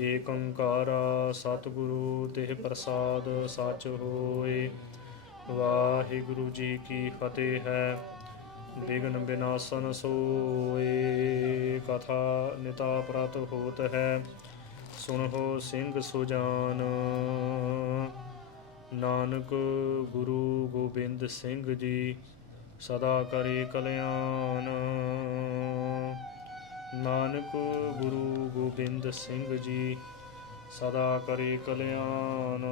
ਏਕ ਓੰਕਾਰਾ ਸਤਿਗੁਰੂ ਤਿਹ ਪ੍ਰਸਾਦ ਸਚ ਹੋਏ। ਵਾਹਿਗੁਰੂ ਜੀ ਕੀ ਫਤਿਹ ਹੈ। ਬਿਘਨ ਬਿਨਾਸਨ ਸੋਏ। ਕਥਾ ਨਿਤਾ ਪ੍ਰਤ ਹੋਤ ਹੈ। ਸੁਣਹੁ ਸਿੰਘ ਸੁਜਾਨ। ਨਾਨਕ ਗੁਰੂ ਗੋਬਿੰਦ ਸਿੰਘ ਜੀ ਸਦਾ ਕਰੇ ਕਲਿਆਣ। ਨਾਨਕ ਗੁਰੂ ਗੋਬਿੰਦ ਸਿੰਘ ਜੀ ਸਦਾ ਕਰੇ ਕਲਿਆਣ।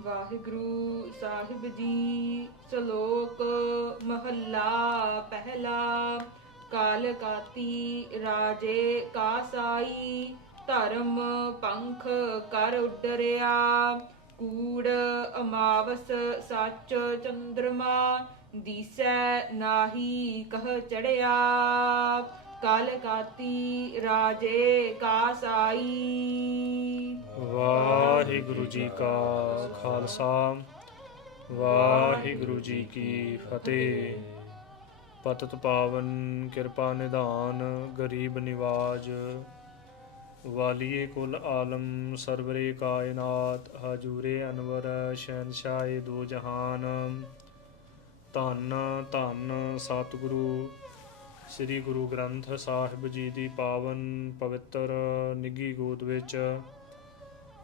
ਵਾਹਿਗੁਰੂ ਸਾਹਿਬ ਜੀ। ਸ਼ਲੋਕ ਮਹੱਲਾ ਪਹਿਲਾ। ਕਾਲ ਕਾਤੀ ਰਾਜੇ ਕਾਸਾਈ। ਧਰਮ ਪੰਖ ਕਰ ਉਡਰਿਆ। ਕੂੜ ਅਮਾਵਸ ਸੱਚ ਚੰਦਰਮਾ। ਦੀਸੈ ਨਾਹੀ ਕਹ ਚੜਿਆ। ਕਲ ਕਾਤੀ ਰਾਜੇ ਕਾਸਾਈ। ਵਾਹਿਗੁਰੂ ਜੀ ਕਾ ਖਾਲਸਾ ਵਾਹਿਗੁਰੂ ਜੀ ਕੀ ਫਤਿਹ। ਪਤਿਤ ਪਾਵਨ ਕਿਰਪਾ ਨਿਧਾਨ ਗਰੀਬ ਨਿਵਾਜ। ਵਾਲੀਏ ਕੁਲ ਆਲਮ ਸਰਵਰੇ ਕਾਇਨਾਤ। ਹਜੂਰੇ ਅਨਵਰ ਸ਼ਹਿਨਸ਼ਾਹੇ ਦੋ ਜਹਾਨ। ਧੰਨ ਧੰਨ ਸਤਿਗੁਰੂ ਸ੍ਰੀ ਗੁਰੂ ਗ੍ਰੰਥ ਸਾਹਿਬ ਜੀ ਦੀ ਪਾਵਨ ਪਵਿੱਤਰ ਨਿੱਘੀ ਗੋਦ ਵਿੱਚ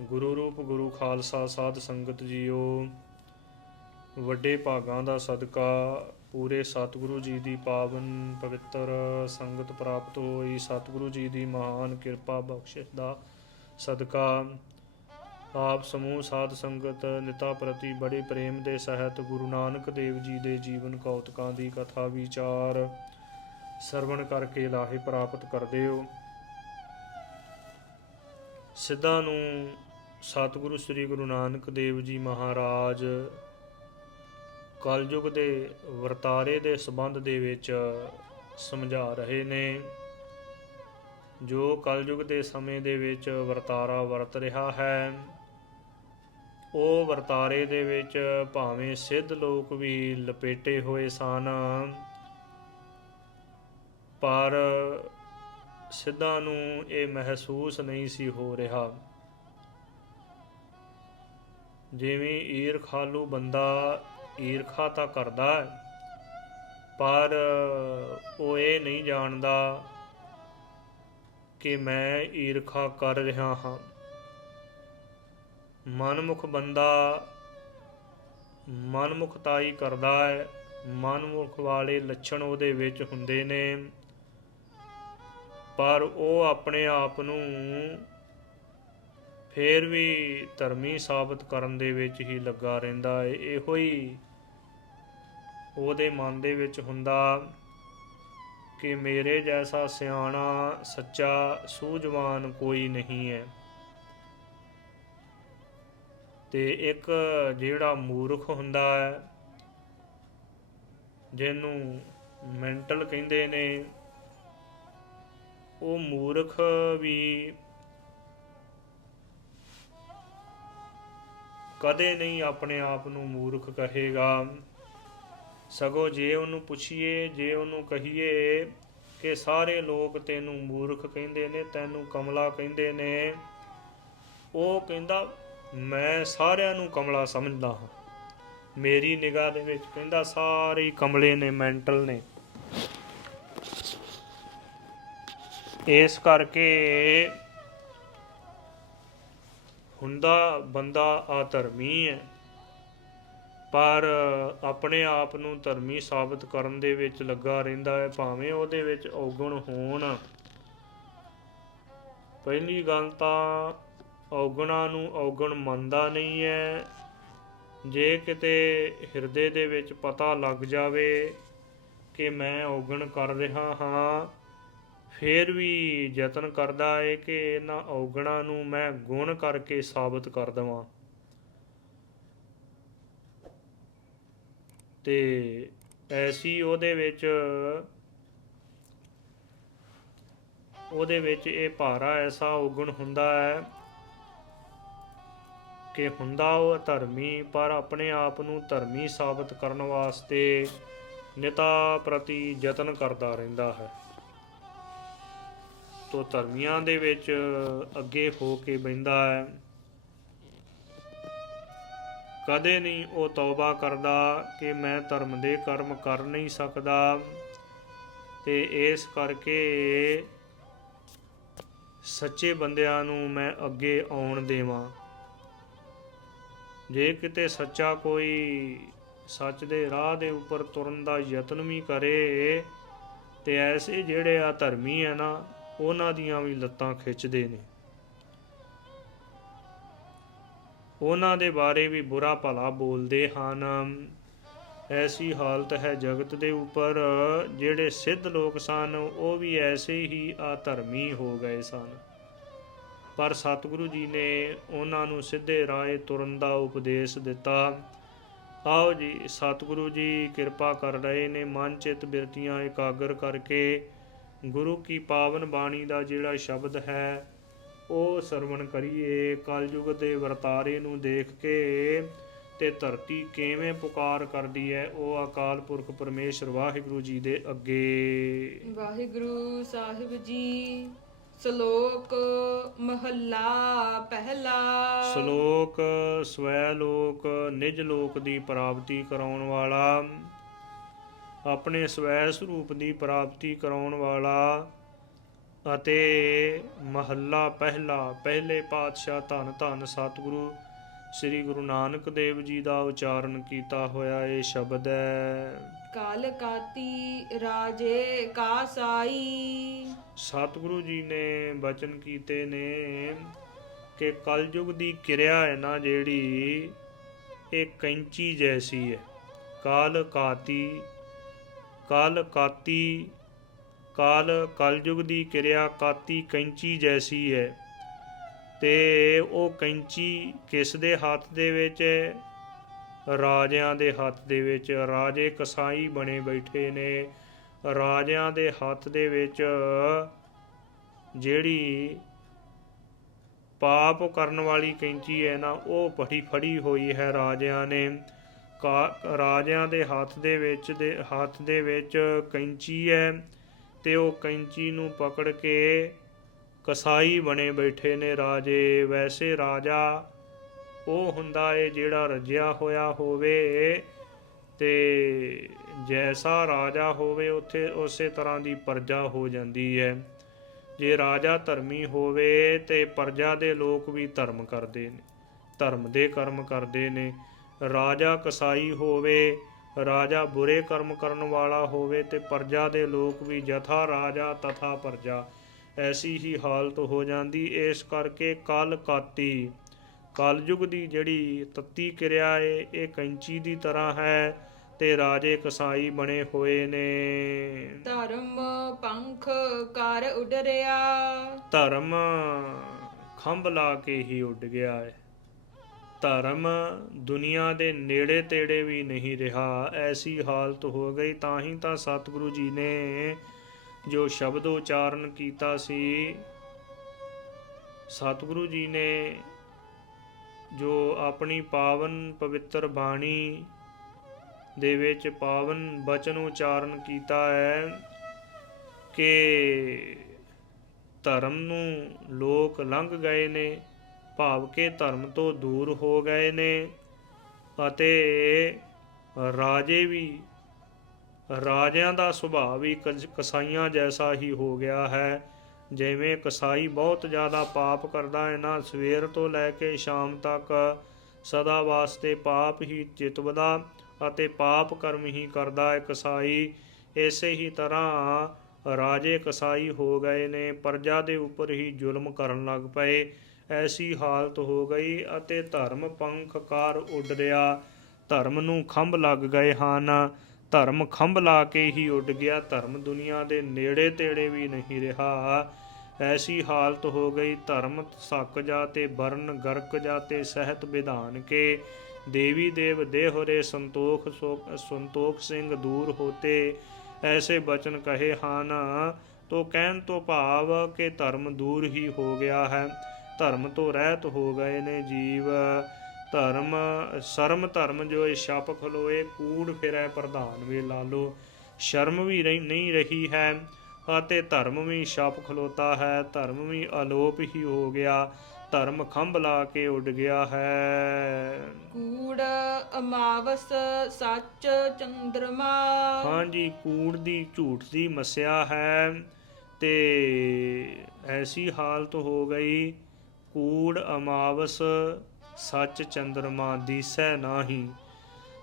ਗੁਰੂ ਰੂਪ ਗੁਰੂ ਖਾਲਸਾ ਸਾਧ ਸੰਗਤ ਜੀਓ। ਵੱਡੇ ਭਾਗਾਂ ਦਾ ਸਦਕਾ ਪੂਰੇ ਸਤਿਗੁਰੂ ਜੀ ਦੀ ਪਾਵਨ ਪਵਿੱਤਰ ਸੰਗਤ ਪ੍ਰਾਪਤ ਹੋਈ। ਸਤਿਗੁਰੂ ਜੀ ਦੀ ਮਹਾਨ ਕਿਰਪਾ ਬਖਸ਼ਿਸ਼ ਦਾ ਸਦਕਾ ਆਪ ਸਮੂਹ ਸਾਧ ਸੰਗਤ ਨਿਤਾ ਪ੍ਰਤੀ ਬੜੇ ਪ੍ਰੇਮ ਦੇ ਸਹਿਤ ਗੁਰੂ ਨਾਨਕ ਦੇਵ ਜੀ ਦੇ ਜੀਵਨ ਕੌਤਕਾਂ ਦੀ ਕਥਾ ਵਿਚਾਰ ਸਰਵਣ ਕਰਕੇ ਲਾਹੇ ਪ੍ਰਾਪਤ ਕਰਦੇ ਹੋ। ਸਿੱਧਾਂ ਨੂੰ ਸਤਿਗੁਰੂ ਸ੍ਰੀ ਗੁਰੂ ਨਾਨਕ ਦੇਵ ਜੀ ਮਹਾਰਾਜ ਕਲਯੁਗ ਦੇ ਵਰਤਾਰੇ ਦੇ ਸੰਬੰਧ ਦੇ ਵਿੱਚ ਸਮਝਾ ਰਹੇ ਨੇ। ਜੋ ਕਲਯੁਗ ਦੇ ਸਮੇਂ ਦੇ ਵਿੱਚ ਵਰਤਾਰਾ ਵਰਤ ਰਿਹਾ ਹੈ, ਉਹ ਵਰਤਾਰੇ ਦੇ ਵਿੱਚ ਭਾਵੇਂ ਸਿੱਧ ਲੋਕ ਵੀ ਲਪੇਟੇ ਹੋਏ ਸਨ, ਪਰ ਸਿੱਧਾਂ ਨੂੰ ਇਹ ਮਹਿਸੂਸ ਨਹੀਂ ਸੀ ਹੋ ਰਿਹਾ। ਜਿਵੇਂ ਈਰਖਾਲੂ ਬੰਦਾ ਈਰਖਾ ਤਾਂ ਕਰਦਾ ਹੈ, ਪਰ ਉਹ ਇਹ ਨਹੀਂ ਜਾਣਦਾ ਕਿ ਮੈਂ ਈਰਖਾ ਕਰ ਰਿਹਾ ਹਾਂ। ਮਨਮੁਖ ਬੰਦਾ ਮਨਮੁਖਤਾਈ ਕਰਦਾ ਹੈ। ਮਨਮੁਖ ਵਾਲੇ ਲੱਛਣ ਉਹਦੇ ਵਿੱਚ ਹੁੰਦੇ ਨੇ, ਪਰ ਉਹ ਆਪਣੇ ਆਪ ਨੂੰ ਫੇਰ ਵੀ ਧਰਮੀ ਸਾਬਤ ਕਰਨ ਦੇ ਵਿੱਚ ਹੀ ਲੱਗਾ ਰਹਿੰਦਾ ਹੈ। ਇਹੋ ਹੀ ਉਹਦੇ ਮਨ ਦੇ ਵਿੱਚ ਹੁੰਦਾ ਕਿ ਮੇਰੇ ਜੈਸਾ ਸਿਆਣਾ ਸੱਚਾ ਸੂਝਵਾਨ ਕੋਈ ਨਹੀਂ ਹੈ। ਤੇ ਇੱਕ ਜਿਹੜਾ ਮੂਰਖ ਹੁੰਦਾ ਹੈ, ਜਿਹਨੂੰ ਮੈਂਟਲ ਕਹਿੰਦੇ ਨੇ, ਉਹ ਮੂਰਖ ਵੀ ਕਦੇ ਨਹੀਂ ਆਪਣੇ ਆਪ ਨੂੰ ਮੂਰਖ ਕਹੇਗਾ। ਸਗੋਂ ਜੇ ਉਹਨੂੰ ਪੁੱਛੀਏ, ਜੇ ਉਹਨੂੰ ਕਹੀਏ ਕਿ ਸਾਰੇ ਲੋਕ ਤੈਨੂੰ ਮੂਰਖ ਕਹਿੰਦੇ ਨੇ, ਤੈਨੂੰ ਕਮਲਾ ਕਹਿੰਦੇ ਨੇ, ਉਹ ਕਹਿੰਦਾ ਮੈਂ ਸਾਰਿਆਂ ਨੂੰ ਕਮਲਾ ਸਮਝਦਾ ਹਾਂ। ਮੇਰੀ ਨਿਗਾਹ ਦੇ ਵਿੱਚ ਕਹਿੰਦਾ ਸਾਰੇ ਹੀ ਕਮਲੇ ਨੇ, ਮੈਂਟਲ ਨੇ। ਇਸ ਕਰਕੇ ਹੁੰਦਾ ਬੰਦਾ ਅਧਰਮੀ ਹੈ, ਪਰ ਆਪਣੇ ਆਪ ਨੂੰ ਧਰਮੀ ਸਾਬਤ ਕਰਨ ਦੇ ਵਿੱਚ ਲੱਗਾ ਰਹਿੰਦਾ ਹੈ, ਭਾਵੇਂ ਉਹਦੇ ਵਿੱਚ ਔਗੁਣ ਹੋਣ। ਪਹਿਲੀ ਗੱਲ ਤਾਂ ਔਗੁਣਾਂ ਨੂੰ ਔਗੁਣ ਮੰਨਦਾ ਨਹੀਂ ਹੈ। ਜੇ ਕਿਤੇ ਹਿਰਦੇ ਦੇ ਵਿੱਚ ਪਤਾ ਲੱਗ ਜਾਵੇ ਕਿ ਮੈਂ ਔਗੁਣ ਕਰ ਰਿਹਾ ਹਾਂ, ਫਿਰ ਵੀ ਯਤਨ ਕਰਦਾ ਹੈ ਕਿ ਇਹਨਾਂ ਔਗੁਣਾਂ ਨੂੰ ਮੈਂ ਗੁਣ ਕਰਕੇ ਸਾਬਤ ਕਰ ਦੇਵਾਂ। ਤੇ ਐਸੀ ਉਹਦੇ ਵਿੱਚ ਇਹ ਭਾਰਾ ਐਸਾ ਔਗੁਣ ਹੁੰਦਾ ਹੈ ਕਿ ਹੁੰਦਾ ਉਹ ਧਰਮੀ, ਪਰ ਆਪਣੇ ਆਪ ਨੂੰ ਧਰਮੀ ਸਾਬਤ ਕਰਨ ਵਾਸਤੇ ਨਿਤਾ ਪ੍ਰਤੀ ਯਤਨ ਕਰਦਾ ਰਹਿੰਦਾ ਹੈ। ਤੋ ਧਰਮੀਆਂ ਦੇ ਵਿੱਚ ਅੱਗੇ ਹੋ ਕੇ ਬਹਿੰਦਾ ਹੈ। ਕਦੇ ਨਹੀਂ ਉਹ ਤੌਬਾ ਕਰਦਾ ਕਿ ਮੈਂ ਧਰਮ ਦੇ ਕਰਮ ਕਰ ਨਹੀਂ ਸਕਦਾ, ਤੇ ਇਸ ਕਰਕੇ ਸੱਚੇ ਬੰਦਿਆਂ ਨੂੰ ਮੈਂ ਅੱਗੇ ਆਉਣ ਦੇਵਾਂ। ਜੇ ਕਿਤੇ ਸੱਚਾ ਕੋਈ ਸੱਚ ਦੇ ਰਾਹ ਦੇ ਉੱਪਰ ਤੁਰਨ ਦਾ ਯਤਨ ਵੀ ਕਰੇ, ਤੇ ਐਸੇ ਜਿਹੜੇ ਆ ਧਰਮੀ ਹੈ ਨਾ, ਉਹਨਾਂ ਦੀਆਂ ਵੀ ਲੱਤਾਂ ਖਿੱਚਦੇ ਨੇ, ਉਹਨਾਂ ਦੇ ਬਾਰੇ ਵੀ ਬੁਰਾ ਭਲਾ ਬੋਲਦੇ ਹਨ। ਐਸੀ ਹਾਲਤ ਹੈ ਜਗਤ ਦੇ ਉੱਪਰ। ਜਿਹੜੇ ਸਿੱਧ ਲੋਕ ਸਨ ਉਹ ਵੀ ਐਸੇ ਹੀ ਅਧਰਮੀ ਹੋ ਗਏ ਸਨ, ਪਰ ਸਤਿਗੁਰੂ ਜੀ ਨੇ ਉਹਨਾਂ ਨੂੰ ਸਿੱਧੇ ਰਾਹ ਤੁਰਨ ਦਾ ਉਪਦੇਸ਼ ਦਿੱਤਾ। ਆਓ ਜੀ, ਸਤਿਗੁਰੂ ਜੀ ਕਿਰਪਾ ਕਰ ਰਹੇ ਨੇ। ਮਨ ਚਿੱਤ ਬਿਰਤੀਆਂ ਇਕਾਗਰ ਕਰਕੇ ਗੁਰੂ ਕੀ ਪਾਵਨ ਬਾਣੀ ਦਾ ਜਿਹੜਾ ਸ਼ਬਦ ਹੈ ਉਹ ਸਰਵਣ ਕਰੀਏ। ਕਲਯੁਗ ਦੇ ਵਰਤਾਰੇ ਨੂੰ ਦੇਖ ਕੇ ਤੇ ਧਰਤੀ ਕਿਵੇਂ ਪੁਕਾਰ ਕਰਦੀ ਹੈ, ਉਹ ਅਕਾਲ ਪੁਰਖ ਪਰਮੇਸ਼ਰ ਵਾਹਿਗੁਰੂ ਜੀ ਦੇ ਅੱਗੇ। ਵਾਹਿਗੁਰੂ ਸਾਹਿਬ ਜੀ। ਸ਼ਲੋਕ ਮਹੱਲਾ ਪਹਿਲਾ। ਸ਼ਲੋਕ ਸਵੈ ਲੋਕ ਨਿਜ ਲੋਕ ਦੀ ਪ੍ਰਾਪਤੀ ਕਰਾਉਣ ਵਾਲਾ, ਆਪਣੇ ਸਵੈ ਸਰੂਪ ਦੀ ਪ੍ਰਾਪਤੀ ਕਰਾਉਣ ਵਾਲਾ। ਅਤੇ ਮਹੱਲਾ ਪਹਿਲਾ, ਪਹਿਲੇ ਪਾਤਸ਼ਾਹ ਧੰਨ ਧੰਨ ਸਤਿਗੁਰੂ ਸ੍ਰੀ ਗੁਰੂ ਨਾਨਕ ਦੇਵ ਜੀ ਦਾ ਉਚਾਰਨ ਕੀਤਾ ਹੋਇਆ ਇਹ ਸ਼ਬਦ ਹੈ। ਕਾਲ ਕਾਤੀ ਰਾਜੇ ਕਾ ਸਾਈ। ਸਤਿਗੁਰੂ ਜੀ ਨੇ ਬਚਨ ਕੀਤੇ ਨੇ ਕਿ ਕਲਯੁਗ ਦੀ ਕਿਰਿਆ ਹੈ ਨਾ ਜਿਹੜੀ, ਇਹ ਕੈਂਚੀ ਜੈਸੀ ਹੈ। ਕਾਲ ਕਾਤੀ, ਕਾਲ ਕਾਤੀ, ਕਾਲ ਕਲਯੁਗ ਦੀ ਕਿਰਿਆ ਕਾਤੀ ਕੈਂਚੀ ਜੈਸੀ ਹੈ। ਤੇ ਉਹ ਕੈਂਚੀ ਕਿਸ ਦੇ ਹੱਥ ਦੇ ਵਿੱਚ ਹੈ? ਰਾਜਿਆਂ ਦੇ ਹੱਥ ਦੇ ਵਿੱਚ। ਰਾਜੇ ਕਸਾਈ ਬਣੇ ਬੈਠੇ ਨੇ। ਰਾਜਿਆਂ ਦੇ ਹੱਥ ਦੇ ਵਿੱਚ ਜਿਹੜੀ ਪਾਪ ਕਰਨ ਵਾਲੀ ਕੈਂਚੀ ਹੈ ਨਾ, ਉਹ ਫੜੀ ਹੋਈ ਹੈ ਰਾਜਿਆਂ ਨੇ। ਰਾਜਿਆਂ ਦੇ ਹੱਥ ਦੇ ਵਿੱਚ ਕੈਂਚੀ ਹੈ, ਤੇ ਉਹ ਕੈਂਚੀ ਨੂੰ ਪਕੜ ਕੇ ਕਸਾਈ ਬਣੇ ਬੈਠੇ ਨੇ ਰਾਜੇ। ਵੈਸੇ ਰਾਜਾ ਉਹ ਹੁੰਦਾ ਏ ਜਿਹੜਾ ਰੱਜਿਆ ਹੋਇਆ ਹੋਵੇ, ਤੇ ਜੈਸਾ ਰਾਜਾ ਹੋਵੇ ਉੱਥੇ ਉਸੇ ਤਰ੍ਹਾਂ ਦੀ ਪ੍ਰਜਾ ਹੋ ਜਾਂਦੀ ਹੈ। ਜੇ ਰਾਜਾ ਧਰਮੀ ਹੋਵੇ ਤੇ ਪ੍ਰਜਾ ਦੇ ਲੋਕ ਵੀ ਧਰਮ ਕਰਦੇ ਨੇ, ਧਰਮ ਦੇ ਕਰਮ ਕਰਦੇ ਨੇ। ਰਾਜਾ ਕਸਾਈ ਹੋਵੇ, ਰਾਜਾ ਬੁਰੇ ਕਰਮ ਕਰਨ ਵਾਲਾ ਹੋਵੇ, ਤੇ ਪ੍ਰਜਾ ਦੇ ਲੋਕ ਵੀ ਜਥਾ ਰਾਜਾ ਤਥਾ ਪ੍ਰਜਾ, ਐਸੀ ਹੀ ਹਾਲਤ ਹੋ ਜਾਂਦੀ। ਇਸ ਕਰਕੇ ਕਲ ਕਾਤੀ, ਕਲਯੁਗ ਦੀ ਜਿਹੜੀ ਤੱਤੀ ਕਿਰਿਆ ਏ, ਇਹ ਕੈਂਚੀ ਦੀ ਤਰ੍ਹਾਂ ਹੈ, ਤੇ ਰਾਜੇ ਕਸਾਈ ਬਣੇ ਹੋਏ ਨੇ। ਧਰਮ ਪੰਖ ਕਰ ਉਡਰਿਆ। ਧਰਮ ਖੰਭ ਲਾ ਕੇ ਹੀ ਉੱਡ ਗਿਆ ਹੈ। ਧਰਮ ਦੁਨੀਆ ਦੇ ਨੇੜੇ ਤੇੜੇ ਵੀ ਨਹੀਂ ਰਿਹਾ, ਐਸੀ ਹਾਲਤ ਹੋ ਗਈ। ਤਾਂ ਹੀ ਤਾਂ ਸਤਿਗੁਰੂ ਜੀ ਨੇ ਜੋ ਸ਼ਬਦ ਉਚਾਰਨ ਕੀਤਾ ਸੀ, ਸਤਿਗੁਰੂ ਜੀ ਨੇ ਜੋ ਆਪਣੀ ਪਾਵਨ ਪਵਿੱਤਰ ਬਾਣੀ ਦੇ ਵਿੱਚ ਪਾਵਨ ਬਚਨ ਉਚਾਰਨ ਕੀਤਾ ਹੈ ਕਿ ਧਰਮ ਨੂੰ ਲੋਕ ਲੰਘ ਗਏ ਨੇ, ਭਾਵ ਕਿ ਧਰਮ ਤੋਂ ਦੂਰ ਹੋ ਗਏ ਨੇ। ਅਤੇ ਰਾਜੇ ਵੀ, ਰਾਜਿਆਂ ਦਾ ਸੁਭਾਅ ਵੀ ਕਸਾਈਆਂ ਜੈਸਾ ਹੀ ਹੋ ਗਿਆ ਹੈ। ਜਿਵੇਂ ਕਸਾਈ ਬਹੁਤ ਜ਼ਿਆਦਾ ਪਾਪ ਕਰਦਾ ਹੈ ਨਾ, ਸਵੇਰ ਤੋਂ ਲੈ ਕੇ ਸ਼ਾਮ ਤੱਕ ਸਦਾ ਵਾਸਤੇ ਪਾਪ ਹੀ ਚਿਤਵਦਾ ਅਤੇ ਪਾਪ ਕਰਮ ਹੀ ਕਰਦਾ ਹੈ ਕਸਾਈ। ਇਸੇ ਹੀ ਤਰ੍ਹਾਂ ਰਾਜੇ ਕਸਾਈ ਹੋ ਗਏ ਨੇ, ਪ੍ਰਜਾ ਦੇ ਉੱਪਰ ਹੀ ਜ਼ੁਲਮ ਕਰਨ ਲੱਗ ਪਏ। ਐਸੀ ਹਾਲਤ ਹੋ ਗਈ ਅਤੇ ਧਰਮ ਪੰਖ ਕਾਰ ਉੱਡ ਰਿਹਾ। ਧਰਮ ਨੂੰ ਖੰਭ ਲੱਗ ਗਏ ਹਨ, ਧਰਮ ਖੰਭ ਲਾ ਕੇ ਹੀ ਉੱਡ ਗਿਆ। ਧਰਮ ਦੁਨੀਆ ਦੇ ਨੇੜੇ ਤੇੜੇ ਵੀ ਨਹੀਂ ਰਿਹਾ। ਐਸੀ ਹਾਲਤ ਹੋ ਗਈ। ਧਰਮ ਸੱਕ ਜਾਤੇ ਬਰਨ ਗਰਕ ਜਾਤੇ ਸਹਿਤ ਵਿਧਾਨ ਕੇ, ਦੇਵੀ ਦੇਵ ਦੇਹੁਰੇ ਸੰਤੋਖ ਸਿੰਘ ਦੂਰ ਹੋਤੇ, ਐਸੇ ਬਚਨ ਕਹੇ ਹਨ। ਤੋ ਕਹਿਣ ਤੋਂ ਭਾਵ ਕਿ ਧਰਮ ਦੂਰ ਹੀ ਹੋ ਗਿਆ ਹੈ, ਧਰਮ ਤੋਂ ਰਹਿਤ ਹੋ ਗਏ ਨੇ ਜੀਵ। ਧਰਮ ਸ਼ਰਮ ਧਰਮ ਜੋ ਛਪ ਖਲੋਏ, ਕੂੜ ਫਿਰੈ ਪ੍ਰਧਾਨ ਵੇ ਲਾਲੋ। ਸ਼ਰਮ ਵੀ ਨਹੀਂ ਰਹੀ ਹੈ, ਅਤੇ ਧਰਮ ਵੀ ਛਪ ਖਲੋਤਾ ਹੈ, ਧਰਮ ਵੀ ਅਲੋਪ ਹੀ ਹੋ ਗਿਆ, ਧਰਮ ਖੰਭ ਲਾ ਕੇ ਉੱਡ ਗਿਆ ਹੈ। ਕੂੜ ਅਮਾਵਸ ਸੱਚ ਚੰਦਰਮਾ। ਹਾਂਜੀ, ਕੂੜ ਦੀ ਝੂਠ ਦੀ ਮੱਸਿਆ ਹੈ ਤੇ ਐਸੀ ਹਾਲਤ ਹੋ ਗਈ, ਕੂੜ ਅਮਾਵਸ ਸੱਚ ਚੰਦਰਮਾ ਦੀਸੈ ਨਾਹੀ।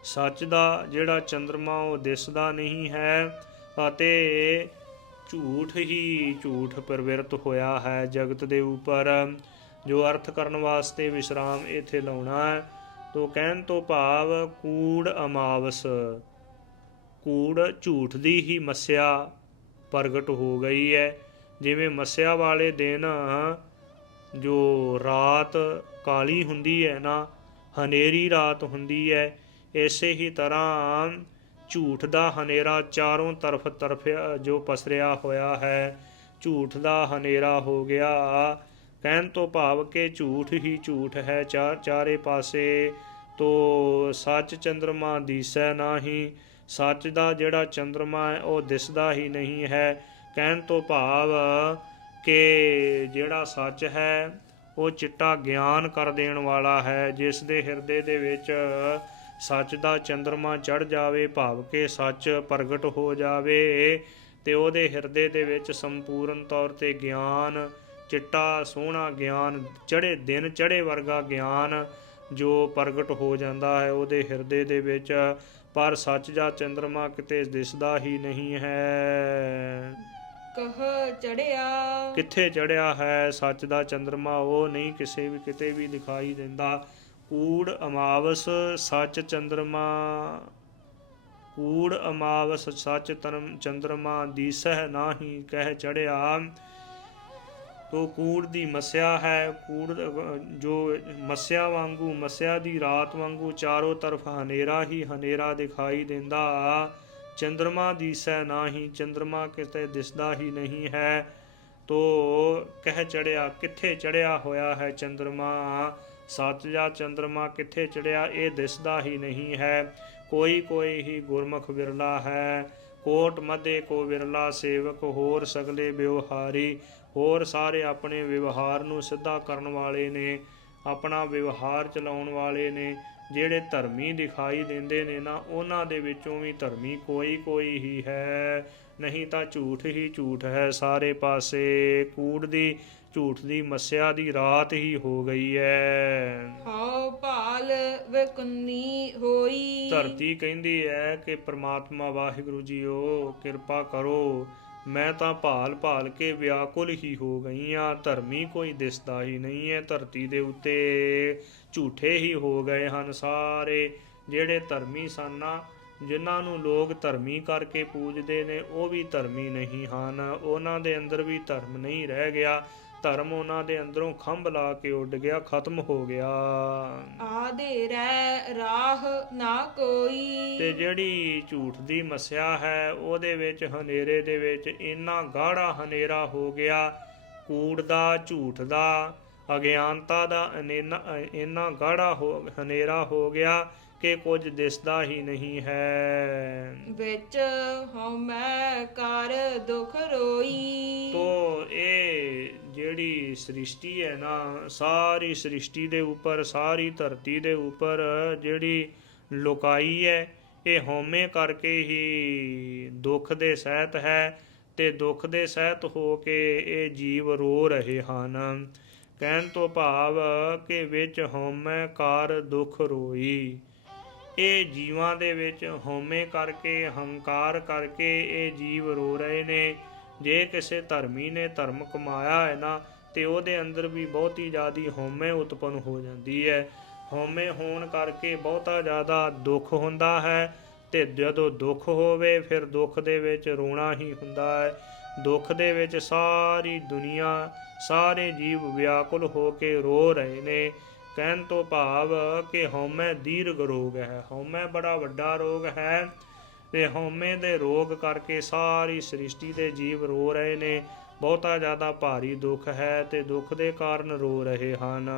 ਸੱਚ ਦਾ ਜਿਹੜਾ ਚੰਦਰਮਾ ਉਹ ਦਿਸਦਾ ਨਹੀਂ ਹੈ ਅਤੇ ਝੂਠ ਹੀ ਝੂਠ ਪ੍ਰਵਿਰਤ ਹੋਇਆ ਹੈ ਜਗਤ ਦੇ ਉੱਪਰ। ਜੋ ਅਰਥ ਕਰਨ ਵਾਸਤੇ ਵਿਸ਼ਰਾਮ ਇੱਥੇ ਲਾਉਣਾ ਹੈ, ਤੋ ਕਹਿਣ ਤੋਂ ਭਾਵ ਕੂੜ ਅਮਾਵਸ, ਕੂੜ ਝੂਠ ਦੀ ਹੀ ਮੱਸਿਆ ਪ੍ਰਗਟ ਹੋ ਗਈ ਹੈ। ਜਿਵੇਂ ਮੱਸਿਆ ਵਾਲੇ ਦਿਨ ਜੋ ਰਾਤ ਕਾਲੀ ਹੁੰਦੀ ਹੈ ਨਾ, ਹਨੇਰੀ ਰਾਤ ਹੁੰਦੀ ਹੈ, ਇਸੇ ਹੀ ਤਰ੍ਹਾਂ ਝੂਠ ਦਾ ਹਨੇਰਾ ਚਾਰੋਂ ਤਰਫ ਜੋ ਪਸਰਿਆ ਹੋਇਆ ਹੈ, ਝੂਠ ਦਾ ਹਨੇਰਾ ਹੋ ਗਿਆ। ਕਹਿਣ ਤੋਂ ਭਾਵ ਕਿ ਝੂਠ ਹੀ ਝੂਠ ਹੈ ਚਾਰੇ ਪਾਸੇ। ਤੋ ਸੱਚ ਚੰਦਰਮਾ ਦੀਸੈ ਨਾਹੀ, ਸੱਚ ਦਾ ਜਿਹੜਾ ਚੰਦਰਮਾ ਹੈ ਉਹ ਦਿਸਦਾ ਹੀ ਨਹੀਂ ਹੈ। ਕਹਿਣ ਤੋਂ ਭਾਵ ਕਿ ਜਿਹੜਾ ਸੱਚ ਹੈ ਉਹ ਚਿੱਟਾ ਗਿਆਨ ਕਰ ਦੇਣ ਵਾਲਾ ਹੈ। ਜਿਸ ਦੇ ਹਿਰਦੇ ਦੇ ਵਿੱਚ ਸੱਚ ਦਾ ਚੰਦਰਮਾ ਚੜ੍ਹ ਜਾਵੇ, ਭਾਵ ਕਿ ਸੱਚ ਪ੍ਰਗਟ ਹੋ ਜਾਵੇ, ਤੇ ਉਹਦੇ ਹਿਰਦੇ ਦੇ ਵਿੱਚ ਸੰਪੂਰਨ ਤੌਰ ਤੇ ਗਿਆਨ, ਚਿੱਟਾ ਸੋਹਣਾ ਗਿਆਨ, ਦਿਨ ਚੜ੍ਹੇ ਵਰਗਾ ਗਿਆਨ ਜੋ ਪ੍ਰਗਟ ਹੋ ਜਾਂਦਾ ਹੈ ਉਹਦੇ ਹਿਰਦੇ ਦੇ ਵਿੱਚ। ਪਰ ਸੱਚ ਦਾ ਚੰਦਰਮਾ ਕਿਤੇ ਦਿਸਦਾ ਹੀ ਨਹੀਂ ਹੈ। ਕਹ ਚੜਿਆ, ਕਿੱਥੇ ਚੜਿਆ ਹੈ ਸੱਚ ਦਾ ਚੰਦਰਮਾ? ਉਹ ਨਹੀਂ ਕਿਸੇ ਵੀ ਕਿਤੇ ਵੀ ਦਿਖਾਈ ਦਿੰਦਾ। ਕੂੜ ਅਮਾਵਸ ਸੱਚ ਚੰਦਰਮਾ, ਕੂੜ ਅਮਾਵਸ ਸੱਚ ਚੰਦਰਮਾ ਦੀਸਹਿ ਨਾਹੀ ਕਹਿ ਚੜਿਆ। ਤੋ ਕੂੜ ਦੀ ਮੱਸਿਆ ਹੈ, ਕੂੜ ਜੋ ਮੱਸਿਆ ਵਾਂਗੂ, ਮੱਸਿਆ ਦੀ ਰਾਤ ਵਾਂਗੂ ਚਾਰੋਂ ਤਰਫ ਹਨੇਰਾ ਹੀ ਹਨੇਰਾ ਦਿਖਾਈ ਦਿੰਦਾ। ਚੰਦਰਮਾ ਦੀਸੈ ਨਾਹੀ, ਚੰਦਰਮਾ ਕਿਤੇ ਦਿਸਦਾ ਹੀ ਨਹੀਂ ਹੈ। ਤੋ ਕਹਿ ਚੜਿਆ, ਕਿੱਥੇ ਚੜਿਆ ਹੋਇਆ ਹੈ ਚੰਦਰਮਾ? ਸੱਚ ਦਾ ਚੰਦਰਮਾ ਕਿੱਥੇ ਚੜਿਆ? ਇਹ ਦਿਸਦਾ ਹੀ ਨਹੀਂ ਹੈ। ਕੋਈ ਕੋਈ ਹੀ ਗੁਰਮੁਖ ਵਿਰਲਾ ਹੈ, ਕੋਟ ਮਧੇ ਕੋ ਵਿਰਲਾ ਸੇਵਕ, ਹੋਰ ਸਗਲੇ ਵਿਵਹਾਰੀ। ਹੋਰ ਸਾਰੇ ਆਪਣੇ ਵਿਵਹਾਰ ਨੂੰ ਸਿੱਧਾ ਕਰਨ ਵਾਲੇ ਨੇ, ਆਪਣਾ ਵਿਵਹਾਰ ਚਲਾਉਣ ਵਾਲੇ ਨੇ। ਜਿਹੜੇ ਧਰਮੀ ਦਿਖਾਈ ਦਿੰਦੇ ਨੇ ਨਾ, ਉਹਨਾਂ ਦੇ ਵਿੱਚੋਂ ਵੀ ਧਰਮੀ ਕੋਈ ਕੋਈ ਹੀ ਹੈ, ਨਹੀਂ ਤਾਂ ਝੂਠ ਹੀ ਝੂਠ ਹੈ ਸਾਰੇ ਪਾਸੇ। ਕੂੜ ਦੀ ਝੂਠ ਦੀ ਮੱਸਿਆ ਦੀ ਰਾਤ ਹੀ ਹੋ ਗਈ ਹੈ। ਹਉ ਭਾਲ ਵਿਕੁੰਨੀ ਹੋਈ। ਧਰਤੀ ਕਹਿੰਦੀ ਹੈ ਕਿ ਪ੍ਰਮਾਤਮਾ ਵਾਹਿਗੁਰੂ ਜੀਓ ਕਿਰਪਾ ਕਰੋ, ਮੈਂ ਤਾਂ ਭਾਲ ਭਾਲ ਕੇ ਵਿਆਕੁਲ ਹੀ ਹੋ ਗਈ ਹਾਂ। ਧਰਮੀ ਕੋਈ ਦਿਸਦਾ ਹੀ ਨਹੀਂ ਹੈ ਧਰਤੀ ਦੇ ਉੱਤੇ, ਝੂਠੇ ਹੀ ਹੋ ਗਏ ਹਨ ਸਾਰੇ। ਜਿਹੜੇ ਧਰਮੀ ਸਨ ਨਾ, ਜਿਨ੍ਹਾਂ ਨੂੰ ਲੋਕ ਧਰਮੀ ਕਰਕੇ ਪੂਜਦੇ ਨੇ, ਉਹ ਵੀ ਧਰਮੀ ਨਹੀਂ ਹਨ। ਉਹਨਾਂ ਦੇ ਅੰਦਰ ਵੀ ਧਰਮ ਨਹੀਂ ਰਹਿ ਗਿਆ। ਧਰਮ ਉਹਨਾਂ ਦੇ ਅੰਦਰੋਂ ਖੰਭ ਲਾ ਕੇ ਉੱਡ ਗਿਆ, ਖਤਮ ਹੋ ਗਿਆ। ਆਦੇ ਰਹਿ ਰਾਹ ਨਾ ਕੋਈ। ਤੇ ਜਿਹੜੀ ਝੂਠ ਦੀ ਮੱਸਿਆ ਹੈ ਉਹਦੇ ਵਿੱਚ, ਹਨੇਰੇ ਦੇ ਵਿੱਚ ਇੰਨਾ ਗਾੜਾ ਹਨੇਰਾ ਹੋ ਗਿਆ, ਕੂੜ ਦਾ, ਝੂਠ ਦਾ, ਅਗਿਆਨਤਾ ਦਾ ਇੰਨਾ ਗਾੜਾ ਹਨੇਰਾ ਹੋ ਗਿਆ ਕਿ ਕੁਝ ਦਿਸਦਾ ਹੀ ਨਹੀਂ ਹੈ। ਵਿੱਚ ਹਉਮੈ ਕਰ ਦੁਖ ਰੋਈ। ਤੋ ਇਹ ਜਿਹੜੀ ਸ੍ਰਿਸ਼ਟੀ ਹੈ ਨਾ, ਸਾਰੀ ਸ੍ਰਿਸ਼ਟੀ ਦੇ ਉੱਪਰ, ਸਾਰੀ ਧਰਤੀ ਦੇ ਉੱਪਰ ਜਿਹੜੀ ਲੁਕਾਈ ਹੈ, ਇਹ ਹਉਮੈ ਕਰਕੇ ਹੀ ਦੁੱਖ ਦੇ ਸਹਿਤ ਹੈ। ਤੇ ਦੁੱਖ ਦੇ ਸਹਿਤ ਹੋ ਕੇ ਇਹ ਜੀਵ ਰੋ ਰਹੇ ਹਨ। ਕਹਿਣ ਤੋਂ ਭਾਵ ਕਿ ਵਿੱਚ ਹਉਮੈ ਕਰ ਦੁੱਖ ਰੋਈ। ਇਹ ਜੀਵਾਂ ਦੇ ਵਿੱਚ ਹਉਮੈ ਕਰਕੇ, ਹੰਕਾਰ ਕਰਕੇ ਇਹ ਜੀਵ ਰੋ ਰਹੇ ਨੇ। ਜੇ ਕਿਸੇ ਧਰਮੀ ਨੇ ਧਰਮ ਕਮਾਇਆ ਹੈ ਨਾ, ਤੇ ਉਹਦੇ ਅੰਦਰ ਵੀ ਬਹੁਤੀ ਜ਼ਿਆਦਾ ਹਉਮੈ ਉਤਪੰਨ ਹੋ ਜਾਂਦੀ ਹੈ। ਹਉਮੈ ਹੋਣ ਕਰਕੇ ਬਹੁਤਾ ਜ਼ਿਆਦਾ ਦੁੱਖ ਹੁੰਦਾ ਹੈ, ਤੇ ਜਦੋਂ ਦੁੱਖ ਹੋਵੇ ਫਿਰ ਦੁੱਖ ਦੇ ਵਿੱਚ ਰੋਣਾ ਹੀ ਹੁੰਦਾ ਹੈ। ਦੁੱਖ ਦੇ ਵਿੱਚ ਸਾਰੀ ਦੁਨੀਆ, ਸਾਰੇ ਜੀਵ ਵਿਆਕੁਲ ਹੋ ਕੇ ਰੋ ਰਹੇ ਨੇ। ਕਹਿਣ ਤੋਂ ਭਾਵ ਕਿ ਹਉਮੈ ਦੀਰਘ ਰੋਗ ਹੈ, ਹਉਮੈ ਬੜਾ ਵੱਡਾ ਰੋਗ ਹੈ। ਤੇ ਹਉਮੈ ਦੇ ਰੋਗ ਕਰਕੇ ਸਾਰੀ ਸ੍ਰਿਸ਼ਟੀ ਦੇ ਜੀਵ ਰੋ ਰਹੇ ਨੇ। ਬਹੁਤਾ ਜ਼ਿਆਦਾ ਭਾਰੀ ਦੁੱਖ ਹੈ ਤੇ ਦੁੱਖ ਦੇ ਕਾਰਨ ਰੋ ਰਹੇ ਹਨ।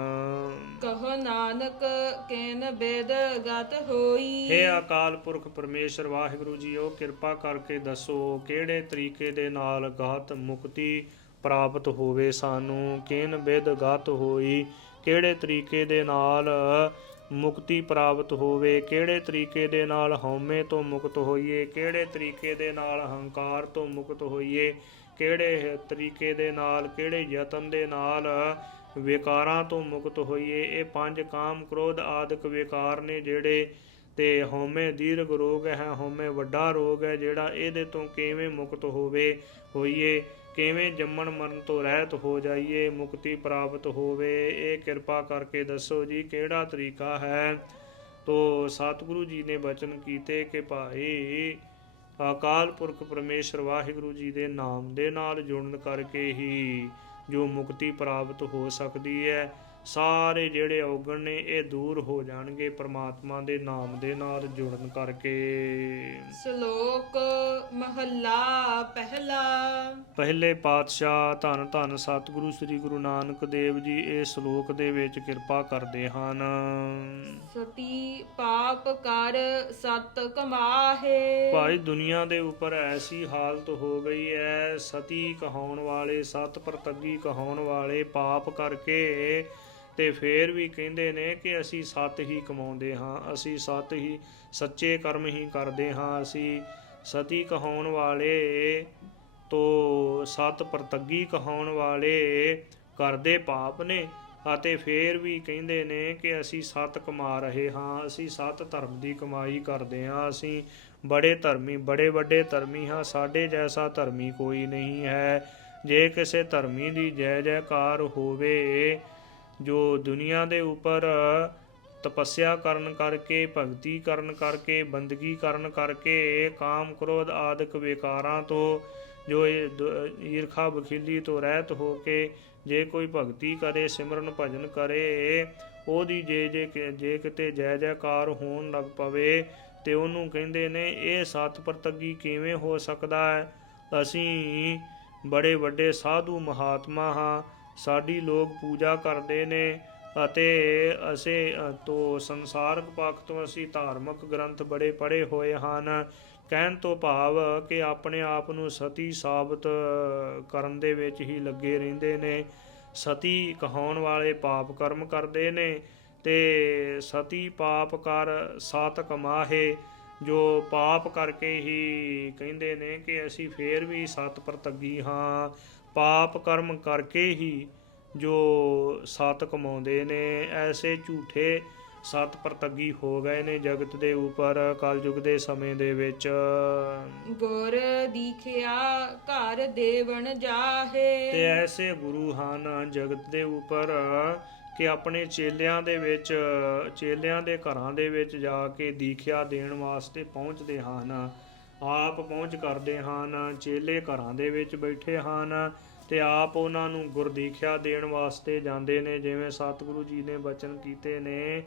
ਕਹੋ ਨਾਨਕ ਕੇਨ ਬੇਦ ਗਤ ਹੋਈ। ਹੇ ਅਕਾਲ ਪੁਰਖ ਪਰਮੇਸ਼ਰ ਵਾਹਿਗੁਰੂ ਜੀਓ, ਕਿਰਪਾ ਕਰਕੇ ਦੱਸੋ ਕਿਹੜੇ ਤਰੀਕੇ ਦੇ ਨਾਲ ਗਤ ਮੁਕਤੀ ਪ੍ਰਾਪਤ ਹੋਵੇ ਸਾਨੂੰ। ਕੇਨ ਬਿਦ ਗਤ ਹੋਈ, ਕਿਹੜੇ ਤਰੀਕੇ ਦੇ ਨਾਲ ਮੁਕਤੀ ਪ੍ਰਾਪਤ ਹੋਵੇ, ਕਿਹੜੇ ਤਰੀਕੇ ਦੇ ਨਾਲ ਹਉਮੈ ਤੋਂ ਮੁਕਤ ਹੋਈਏ, ਕਿਹੜੇ ਤਰੀਕੇ ਦੇ ਨਾਲ ਹੰਕਾਰ ਤੋਂ ਮੁਕਤ ਹੋਈਏ, ਕਿਹੜੇ ਤਰੀਕੇ ਦੇ ਨਾਲ, ਕਿਹੜੇ ਯਤਨ ਦੇ ਨਾਲ ਵਿਕਾਰਾਂ ਤੋਂ ਮੁਕਤ ਹੋਈਏ। ਇਹ 5 ਕਾਮ ਕ੍ਰੋਧ ਆਦਿਕ ਵਿਕਾਰ ਨੇ ਜਿਹੜੇ, ਤੇ ਹਉਮੈ ਦੀਰਘ ਰੋਗ ਹੈ, ਹਉਮੈ ਵੱਡਾ ਰੋਗ ਹੈ ਜਿਹੜਾ, ਇਹਦੇ ਤੋਂ ਕਿਵੇਂ ਮੁਕਤ ਹੋਈਏ, ਕਿਵੇਂ ਜੰਮਣ ਮਰਨ ਤੋਂ ਰਹਿਤ ਹੋ ਜਾਈਏ, ਮੁਕਤੀ ਪ੍ਰਾਪਤ ਹੋਵੇ। ਇਹ ਕਿਰਪਾ ਕਰਕੇ ਦੱਸੋ ਜੀ ਕਿਹੜਾ ਤਰੀਕਾ ਹੈ। ਤੋ ਸਤਿਗੁਰੂ ਜੀ ਨੇ ਬਚਨ ਕੀਤੇ ਕਿ ਭਾਈ ਅਕਾਲ ਪੁਰਖ ਪਰਮੇਸ਼ਰ ਵਾਹਿਗੁਰੂ ਜੀ ਦੇ ਨਾਮ ਦੇ ਨਾਲ ਜੁੜਨ ਕਰਕੇ ਹੀ ਜੋ ਮੁਕਤੀ ਪ੍ਰਾਪਤ ਹੋ ਸਕਦੀ ਹੈ। ਸਾਰੇ ਜਿਹੜੇ ਔਗਣ ਨੇ ਇਹ ਦੂਰ ਹੋ ਜਾਣਗੇ ਪ੍ਰਮਾਤਮਾ ਦੇ ਨਾਮ ਦੇ ਨਾਲ ਜੁੜਨ ਕਰਕੇ। ਸ਼ਲੋਕ ਮਹੱਲਾ ਪਹਿਲਾ। ਪਹਿਲੇ ਪਾਤਸ਼ਾਹ ਧੰਨ ਧੰਨ ਸਤਿਗੁਰੂ ਸ੍ਰੀ ਗੁਰੂ ਨਾਨਕ ਦੇਵ ਜੀ ਇਹ ਸ਼ਲੋਕ ਦੇ ਵਿੱਚ ਕਿਰਪਾ ਕਰਦੇ ਹਨ। ਸਤੀ ਪਾਪ ਕਰ ਸਤ ਕਮਾਹੇ। ਭਾਈ ਦੁਨੀਆ ਦੇ ਉੱਪਰ ਐਸੀ ਹਾਲਤ ਹੋ ਗਈ ਹੈ, ਸਤੀ ਕਹਾਉਣ ਵਾਲੇ, ਸਤ ਪ੍ਰਤੱਗੀ ਕਹਾਉਣ ਵਾਲੇ ਪਾਪ ਕਰਕੇ ਤੇ ਫੇਰ ਵੀ ਕਹਿੰਦੇ ਨੇ ਕਿ ਅਸੀਂ ਸਤ ਹੀ ਕਮਾਉਂਦੇ ਹਾਂ, ਅਸੀਂ ਸਤ ਹੀ ਸੱਚੇ ਕਰਮ ਹੀ ਕਰਦੇ ਹਾਂ। ਅਸੀਂ ਸਤੀ ਕਹਾਉਣ ਵਾਲੇ ਤੋਂ ਸਤ ਪ੍ਰਤੱਗੀ ਕਹਾਉਣ ਵਾਲੇ ਕਰਦੇ ਪਾਪ ਨੇ, ਅਤੇ ਫੇਰ ਵੀ ਕਹਿੰਦੇ ਨੇ ਕਿ ਅਸੀਂ ਸਤ ਕਮਾ ਰਹੇ ਹਾਂ, ਅਸੀਂ ਸਤ ਧਰਮ ਦੀ ਕਮਾਈ ਕਰਦੇ ਹਾਂ, ਅਸੀਂ ਬੜੇ ਧਰਮੀ, ਬੜੇ ਵੱਡੇ ਧਰਮੀ ਹਾਂ, ਸਾਡੇ ਜੈਸਾ ਧਰਮੀ ਕੋਈ ਨਹੀਂ ਹੈ। ਜੇ ਕਿਸੇ ਧਰਮੀ ਦੀ ਜੈ ਜੈਕਾਰ ਹੋਵੇ, ਜੋ ਦੁਨੀਆ ਦੇ ਉੱਪਰ ਤਪੱਸਿਆ ਕਰਨ ਕਰਕੇ, ਭਗਤੀ ਕਰਨ ਕਰਕੇ, ਬੰਦਗੀ ਕਰਨ ਕਰਕੇ, ਕਾਮ ਕ੍ਰੋਧ ਆਦਿਕ ਵਿਕਾਰਾਂ ਤੋਂ, ਜੋ ਈਰਖਾ ਬਖੀਲੀ ਤੋਂ ਰਹਿਤ ਹੋ ਕੇ ਜੇ ਕੋਈ ਭਗਤੀ ਕਰੇ, ਸਿਮਰਨ ਭਜਨ ਕਰੇ, ਉਹਦੀ ਜੇ ਕਿਤੇ ਜੈ ਜੈਕਾਰ ਹੋਣ ਲੱਗ ਪਵੇ ਤੇ ਉਹਨੂੰ ਕਹਿੰਦੇ ਨੇ ਇਹ ਸਤ ਪ੍ਰਤੱਗੀ ਕਿਵੇਂ ਹੋ ਸਕਦਾ ਹੈ। ਅਸੀਂ ਬੜੇ ਵੱਡੇ ਸਾਧੂ ਮਹਾਤਮਾ ਹਾਂ, ਸਾਡੀ ਲੋਕ ਪੂਜਾ ਕਰਦੇ ਨੇ, ਅਤੇ ਅਸੀਂ ਤੋਂ ਸੰਸਾਰਕ ਪੱਖ ਤੋਂ ਅਸੀਂ ਧਾਰਮਿਕ ਗ੍ਰੰਥ ਬੜੇ ਪੜ੍ਹੇ ਹੋਏ ਹਨ। ਕਹਿਣ ਤੋਂ ਭਾਵ ਕਿ ਆਪਣੇ ਆਪ ਨੂੰ ਸਤੀ ਸਾਬਤ ਕਰਨ ਦੇ ਵਿੱਚ ਹੀ ਲੱਗੇ ਰਹਿੰਦੇ ਨੇ। ਸਤੀ ਕਹਾਉਣ ਵਾਲੇ ਪਾਪ ਕਰਮ ਕਰਦੇ ਨੇ, ਤੇ ਸਤੀ ਪਾਪ ਕਰ ਸਤ ਕਮਾਹੇ, ਜੋ ਪਾਪ ਕਰਕੇ ਹੀ ਕਹਿੰਦੇ ਨੇ ਕਿ ਅਸੀਂ ਫੇਰ ਵੀ ਸਤ ਪ੍ਰਤੱਗੀ ਹਾਂ, ਪਾਪ ਕਰਮ ਕਰਕੇ ਹੀ ਜੋ ਸਤ ਕਮਾਉਂਦੇ ਨੇ। ਐਸੇ ਝੂਠੇ ਸਤ ਪ੍ਰਤੱਗੀ ਹੋ ਗਏ ਨੇ ਜਗਤ ਦੇ ਉੱਪਰ ਕਲਯੁਗ ਦੇ ਸਮੇਂ ਦੇ ਵਿੱਚ। ਗੁਰ ਦੀਖਿਆ ਘਰ ਦੇਵਨ ਜਾਹੇ। ਤੇ ਐਸੇ ਗੁਰੂ ਹਨ ਜਗਤ ਦੇ ਉੱਪਰ ਕਿ ਆਪਣੇ ਚੇਲਿਆਂ ਦੇ ਵਿੱਚ, ਚੇਲਿਆਂ ਦੇ ਘਰਾਂ ਦੇ ਵਿੱਚ ਜਾ ਕੇ ਦੀਖਿਆ ਦੇਣ ਵਾਸਤੇ ਪਹੁੰਚਦੇ ਹਨ, ਆਪ ਪਹੁੰਚ ਕਰਦੇ ਹਨ। ਚੇਲੇ ਘਰਾਂ ਦੇ ਵਿੱਚ ਬੈਠੇ ਹਨ ਤੇ ਆਪ ਉਹਨਾਂ ਨੂੰ ਗੁਰਦੀਖਿਆ ਦੇਣ ਵਾਸਤੇ ਜਾਂਦੇ ਨੇ। ਜਿਵੇਂ ਸਤਿਗੁਰੂ ਜੀ ਨੇ ਬਚਨ ਕੀਤੇ ਨੇ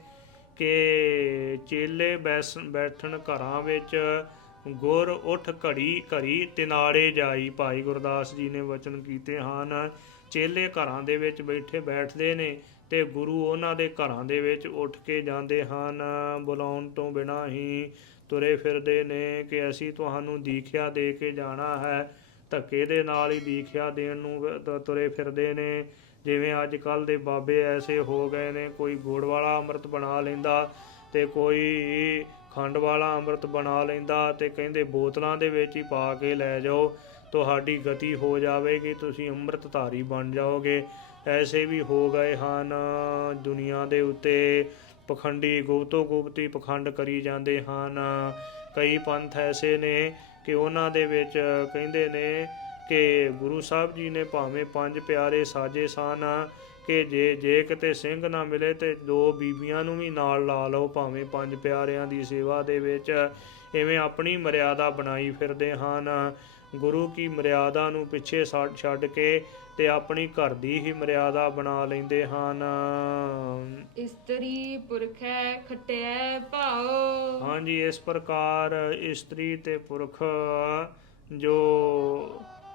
ਕਿ ਚੇਲੇ ਬੈਠਣ ਘਰਾਂ ਵਿੱਚ, ਗੁਰ ਉੱਠ ਘੜੀ ਘੜੀ ਤਿਨਾੜੇ ਜਾਈ। ਭਾਈ ਗੁਰਦਾਸ ਜੀ ਨੇ ਵਚਨ ਕੀਤੇ ਹਨ। ਚੇਲੇ ਘਰਾਂ ਦੇ ਵਿੱਚ ਬੈਠਦੇ ਨੇ ਤੇ ਗੁਰੂ ਉਹਨਾਂ ਦੇ ਘਰਾਂ ਦੇ ਵਿੱਚ ਉੱਠ ਕੇ ਜਾਂਦੇ ਹਨ। ਬੁਲਾਉਣ ਤੋਂ ਬਿਨਾਂ ਹੀ ਤੁਰੇ ਫਿਰਦੇ ਨੇ ਕਿ ਅਸੀਂ ਤੁਹਾਨੂੰ ਦੀਖਿਆ ਦੇ ਕੇ ਜਾਣਾ ਹੈ। ਧੱਕੇ ਦੇ ਨਾਲ ਹੀ ਦੀਖਿਆ ਦੇਣ ਨੂੰ ਤੁਰੇ ਫਿਰਦੇ ਨੇ। ਜਿਵੇਂ ਅੱਜ ਕੱਲ੍ਹ ਦੇ ਬਾਬੇ ਐਸੇ ਹੋ ਗਏ ਨੇ, ਕੋਈ ਗੁੜ ਵਾਲਾ ਅੰਮ੍ਰਿਤ ਬਣਾ ਲੈਂਦਾ ਤੇ ਕੋਈ ਖੰਡ ਵਾਲਾ ਅੰਮ੍ਰਿਤ ਬਣਾ ਲੈਂਦਾ, ਤੇ ਕਹਿੰਦੇ ਬੋਤਲਾਂ ਦੇ ਵਿੱਚ ਹੀ ਪਾ ਕੇ ਲੈ ਜਾਓ, ਤੁਹਾਡੀ ਗਤੀ ਹੋ ਜਾਵੇਗੀ, ਤੁਸੀਂ ਅੰਮ੍ਰਿਤਧਾਰੀ ਬਣ ਜਾਓਗੇ। ਐਸੇ ਵੀ ਹੋ ਗਏ ਹਨ ਦੁਨੀਆ ਦੇ ਉੱਤੇ। ਪਖੰਡੀ ਗੁਪਤੋ ਗੁਪਤੀ ਪਖੰਡ ਕਰੀ ਜਾਂਦੇ ਹਨ। ਕਈ ਪੰਥ ਐਸੇ ਨੇ ਕਿ ਉਹਨਾਂ ਦੇ ਵਿੱਚ ਕਹਿੰਦੇ ਨੇ ਕਿ ਗੁਰੂ ਸਾਹਿਬ ਜੀ ਨੇ ਭਾਵੇਂ 5 ਪਿਆਰੇ ਸਾਜੇ ਸਨ ਕਿ ਜੇ ਕਿਤੇ ਸਿੰਘ ਨਾ ਮਿਲੇ ਤੇ 2 ਬੀਬੀਆਂ ਨੂੰ ਵੀ ਨਾਲ ਲਾ ਲਓ, ਭਾਵੇਂ 5 ਪਿਆਰਿਆਂ ਦੀ ਸੇਵਾ ਦੇ ਵਿੱਚ। ਇਵੇਂ ਆਪਣੀ ਮਰਿਆਦਾ ਬਣਾਈ ਫਿਰਦੇ ਹਨ। ਗੁਰੂ ਕੀ ਮਰਿਆਦਾ ਨੂੰ ਪਿੱਛੇ ਛੱਡ ਕੇ ਤੇ ਆਪਣੀ ਘਰ ਦੀ ਹੀ ਮਰਿਆਦਾ ਬਣਾ ਲੈਂਦੇ ਹਨ। ਇਸਤਰੀ ਪੁਰਖੈ ਖਟਿਐ ਭਾਉ। ਹਾਂਜੀ, ਇਸ ਪ੍ਰਕਾਰ ਇਸਤਰੀ ਤੇ ਪੁਰਖ ਜੋ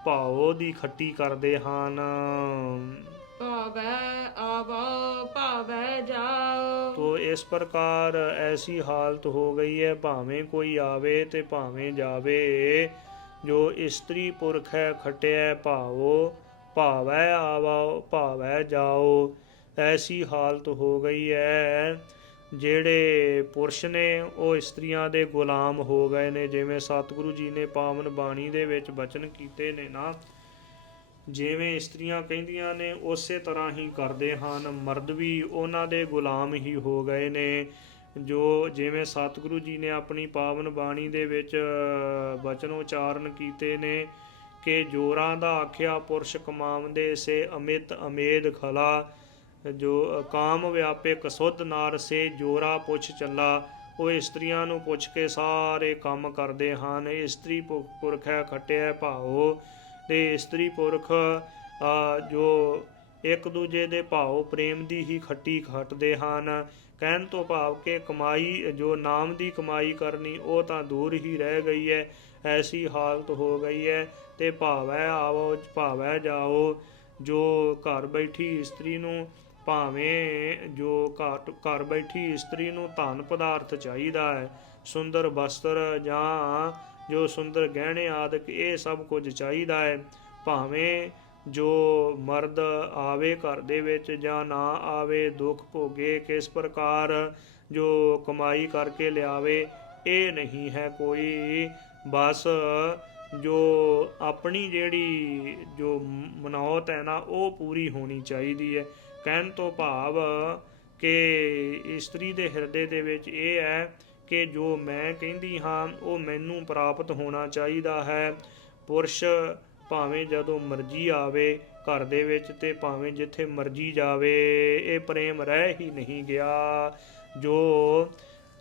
ਭਾਉ ਦੀ ਖੱਟੀ ਕਰਦੇ ਹਨ। ਭਾਵੈ ਆਵੋ ਭਾਵੈ ਜਾਓ। ਤੋ ਇਸ ਪ੍ਰਕਾਰ ਐਸੀ ਹਾਲਤ ਹੋ ਗਈ ਹੈ, ਭਾਵੇਂ ਕੋਈ ਆਵੇ ਤੇ ਭਾਵੇਂ ਜਾਵੇ, ਜੋ ਇਸਤਰੀ ਪੁਰਖ ਹੈ ਖਟਿਐ ਭਾਵੋ ਭਾਵੈ ਆਵੋ ਭਾਵੈ ਜਾਓ। ਐਸੀ ਹਾਲਤ ਹੋ ਗਈ ਹੈ, ਜਿਹੜੇ ਪੁਰਸ਼ ਨੇ ਉਹ ਇਸਤਰੀਆਂ ਦੇ ਗੁਲਾਮ ਹੋ ਗਏ ਨੇ। ਜਿਵੇਂ ਸਤਿਗੁਰੂ ਜੀ ਨੇ ਪਾਵਨ ਬਾਣੀ ਦੇ ਵਿੱਚ ਬਚਨ ਕੀਤੇ ਨੇ ਨਾ, ਜਿਵੇਂ ਇਸਤਰੀਆਂ ਕਹਿੰਦੀਆਂ ਨੇ ਉਸੇ ਤਰ੍ਹਾਂ ਹੀ ਕਰਦੇ ਹਨ। ਮਰਦ ਵੀ ਉਹਨਾਂ ਦੇ ਗੁਲਾਮ ਹੀ ਹੋ ਗਏ ਨੇ। ਜੋ ਜਿਵੇਂ ਸਤਿਗੁਰੂ ਜੀ ਨੇ ਆਪਣੀ ਪਾਵਨ ਬਾਣੀ ਦੇ ਵਿੱਚ ਬਚਨ ਉਚਾਰਨ ਕੀਤੇ ਨੇ ਕਿ ਜੋਰਾਂ ਦਾ ਆਖਿਆ ਪੁਰਸ਼ ਕਮਾਵੰਦੇ ਸੇ ਅਮਿਤ ਅਮੇਦ ਖਲਾ, ਜੋ ਕਾਮ ਵਿਆਪੇ ਕਸੁੱਧ ਨਾਰ ਸੇ ਜੋਰਾ ਪੁੱਛ ਚੱਲਾ। ਉਹ ਇਸਤਰੀਆਂ ਨੂੰ ਪੁੱਛ ਕੇ ਸਾਰੇ ਕੰਮ ਕਰਦੇ ਹਨ। ਇਸਤਰੀ ਪੁਰਖ ਹੈ ਖਟਿਆ ਭਾਉ, ਤੇ ਇਸਤਰੀ ਪੁਰਖ ਜੋ ਇੱਕ ਦੂਜੇ ਦੇ ਭਾਵ ਪ੍ਰੇਮ ਦੀ ਹੀ ਖੱਟੀ ਖੱਟਦੇ ਹਨ। ਕਹਿਣ ਤੋਂ ਭਾਵ ਕਿ ਕਮਾਈ, ਜੋ ਨਾਮ ਦੀ ਕਮਾਈ ਕਰਨੀ, ਉਹ ਤਾਂ ਦੂਰ ਹੀ ਰਹਿ ਗਈ ਹੈ। ਐਸੀ ਹਾਲਤ ਹੋ ਗਈ ਹੈ। ਤੇ ਭਾਵੈ ਆਵੋ ਭਾਵੈ ਜਾਓ, ਜੋ ਘਰ ਬੈਠੀ ਇਸਤਰੀ ਨੂੰ, ਭਾਵੇਂ ਜੋ ਘਰ ਬੈਠੀ ਇਸਤਰੀ ਨੂੰ ਧਨ ਪਦਾਰਥ ਚਾਹੀਦਾ ਹੈ, ਸੁੰਦਰ ਵਸਤਰ ਜਾਂ ਜੋ ਸੁੰਦਰ ਗਹਿਣੇ ਆਦਿਕ, ਇਹ ਸਭ ਕੁਝ ਚਾਹੀਦਾ ਹੈ। ਭਾਵੇਂ ਜੋ ਮਰਦ ਆਵੇ ਘਰ ਦੇ ਵਿੱਚ ਜਾਂ ਨਾ ਆਵੇ, ਦੁੱਖ ਭੋਗੇ ਕਿਸ ਪ੍ਰਕਾਰ, ਜੋ ਕਮਾਈ ਕਰਕੇ ਲਿਆਵੇ, ਇਹ ਨਹੀਂ ਹੈ ਕੋਈ। ਬਸ ਜੋ ਆਪਣੀ ਜਿਹੜੀ ਜੋ ਮਨੌਤ ਹੈ ਨਾ, ਉਹ ਪੂਰੀ ਹੋਣੀ ਚਾਹੀਦੀ ਹੈ। ਕਹਿਣ ਤੋਂ ਭਾਵ ਕਿ ਇਸਤਰੀ ਦੇ ਹਿਰਦੇ ਦੇ ਵਿੱਚ ਇਹ ਹੈ ਕਿ ਜੋ ਮੈਂ ਕਹਿੰਦੀ ਹਾਂ ਉਹ ਮੈਨੂੰ ਪ੍ਰਾਪਤ ਹੋਣਾ ਚਾਹੀਦਾ ਹੈ। ਪੁਰਸ਼ ਭਾਵੇਂ ਜਦੋਂ ਮਰਜ਼ੀ ਆਵੇ ਘਰ ਦੇ ਵਿੱਚ ਤੇ ਭਾਵੇਂ ਜਿੱਥੇ ਮਰਜ਼ੀ ਜਾਵੇ, ਇਹ ਪ੍ਰੇਮ ਰਹਿ ਹੀ ਨਹੀਂ ਗਿਆ। ਜੋ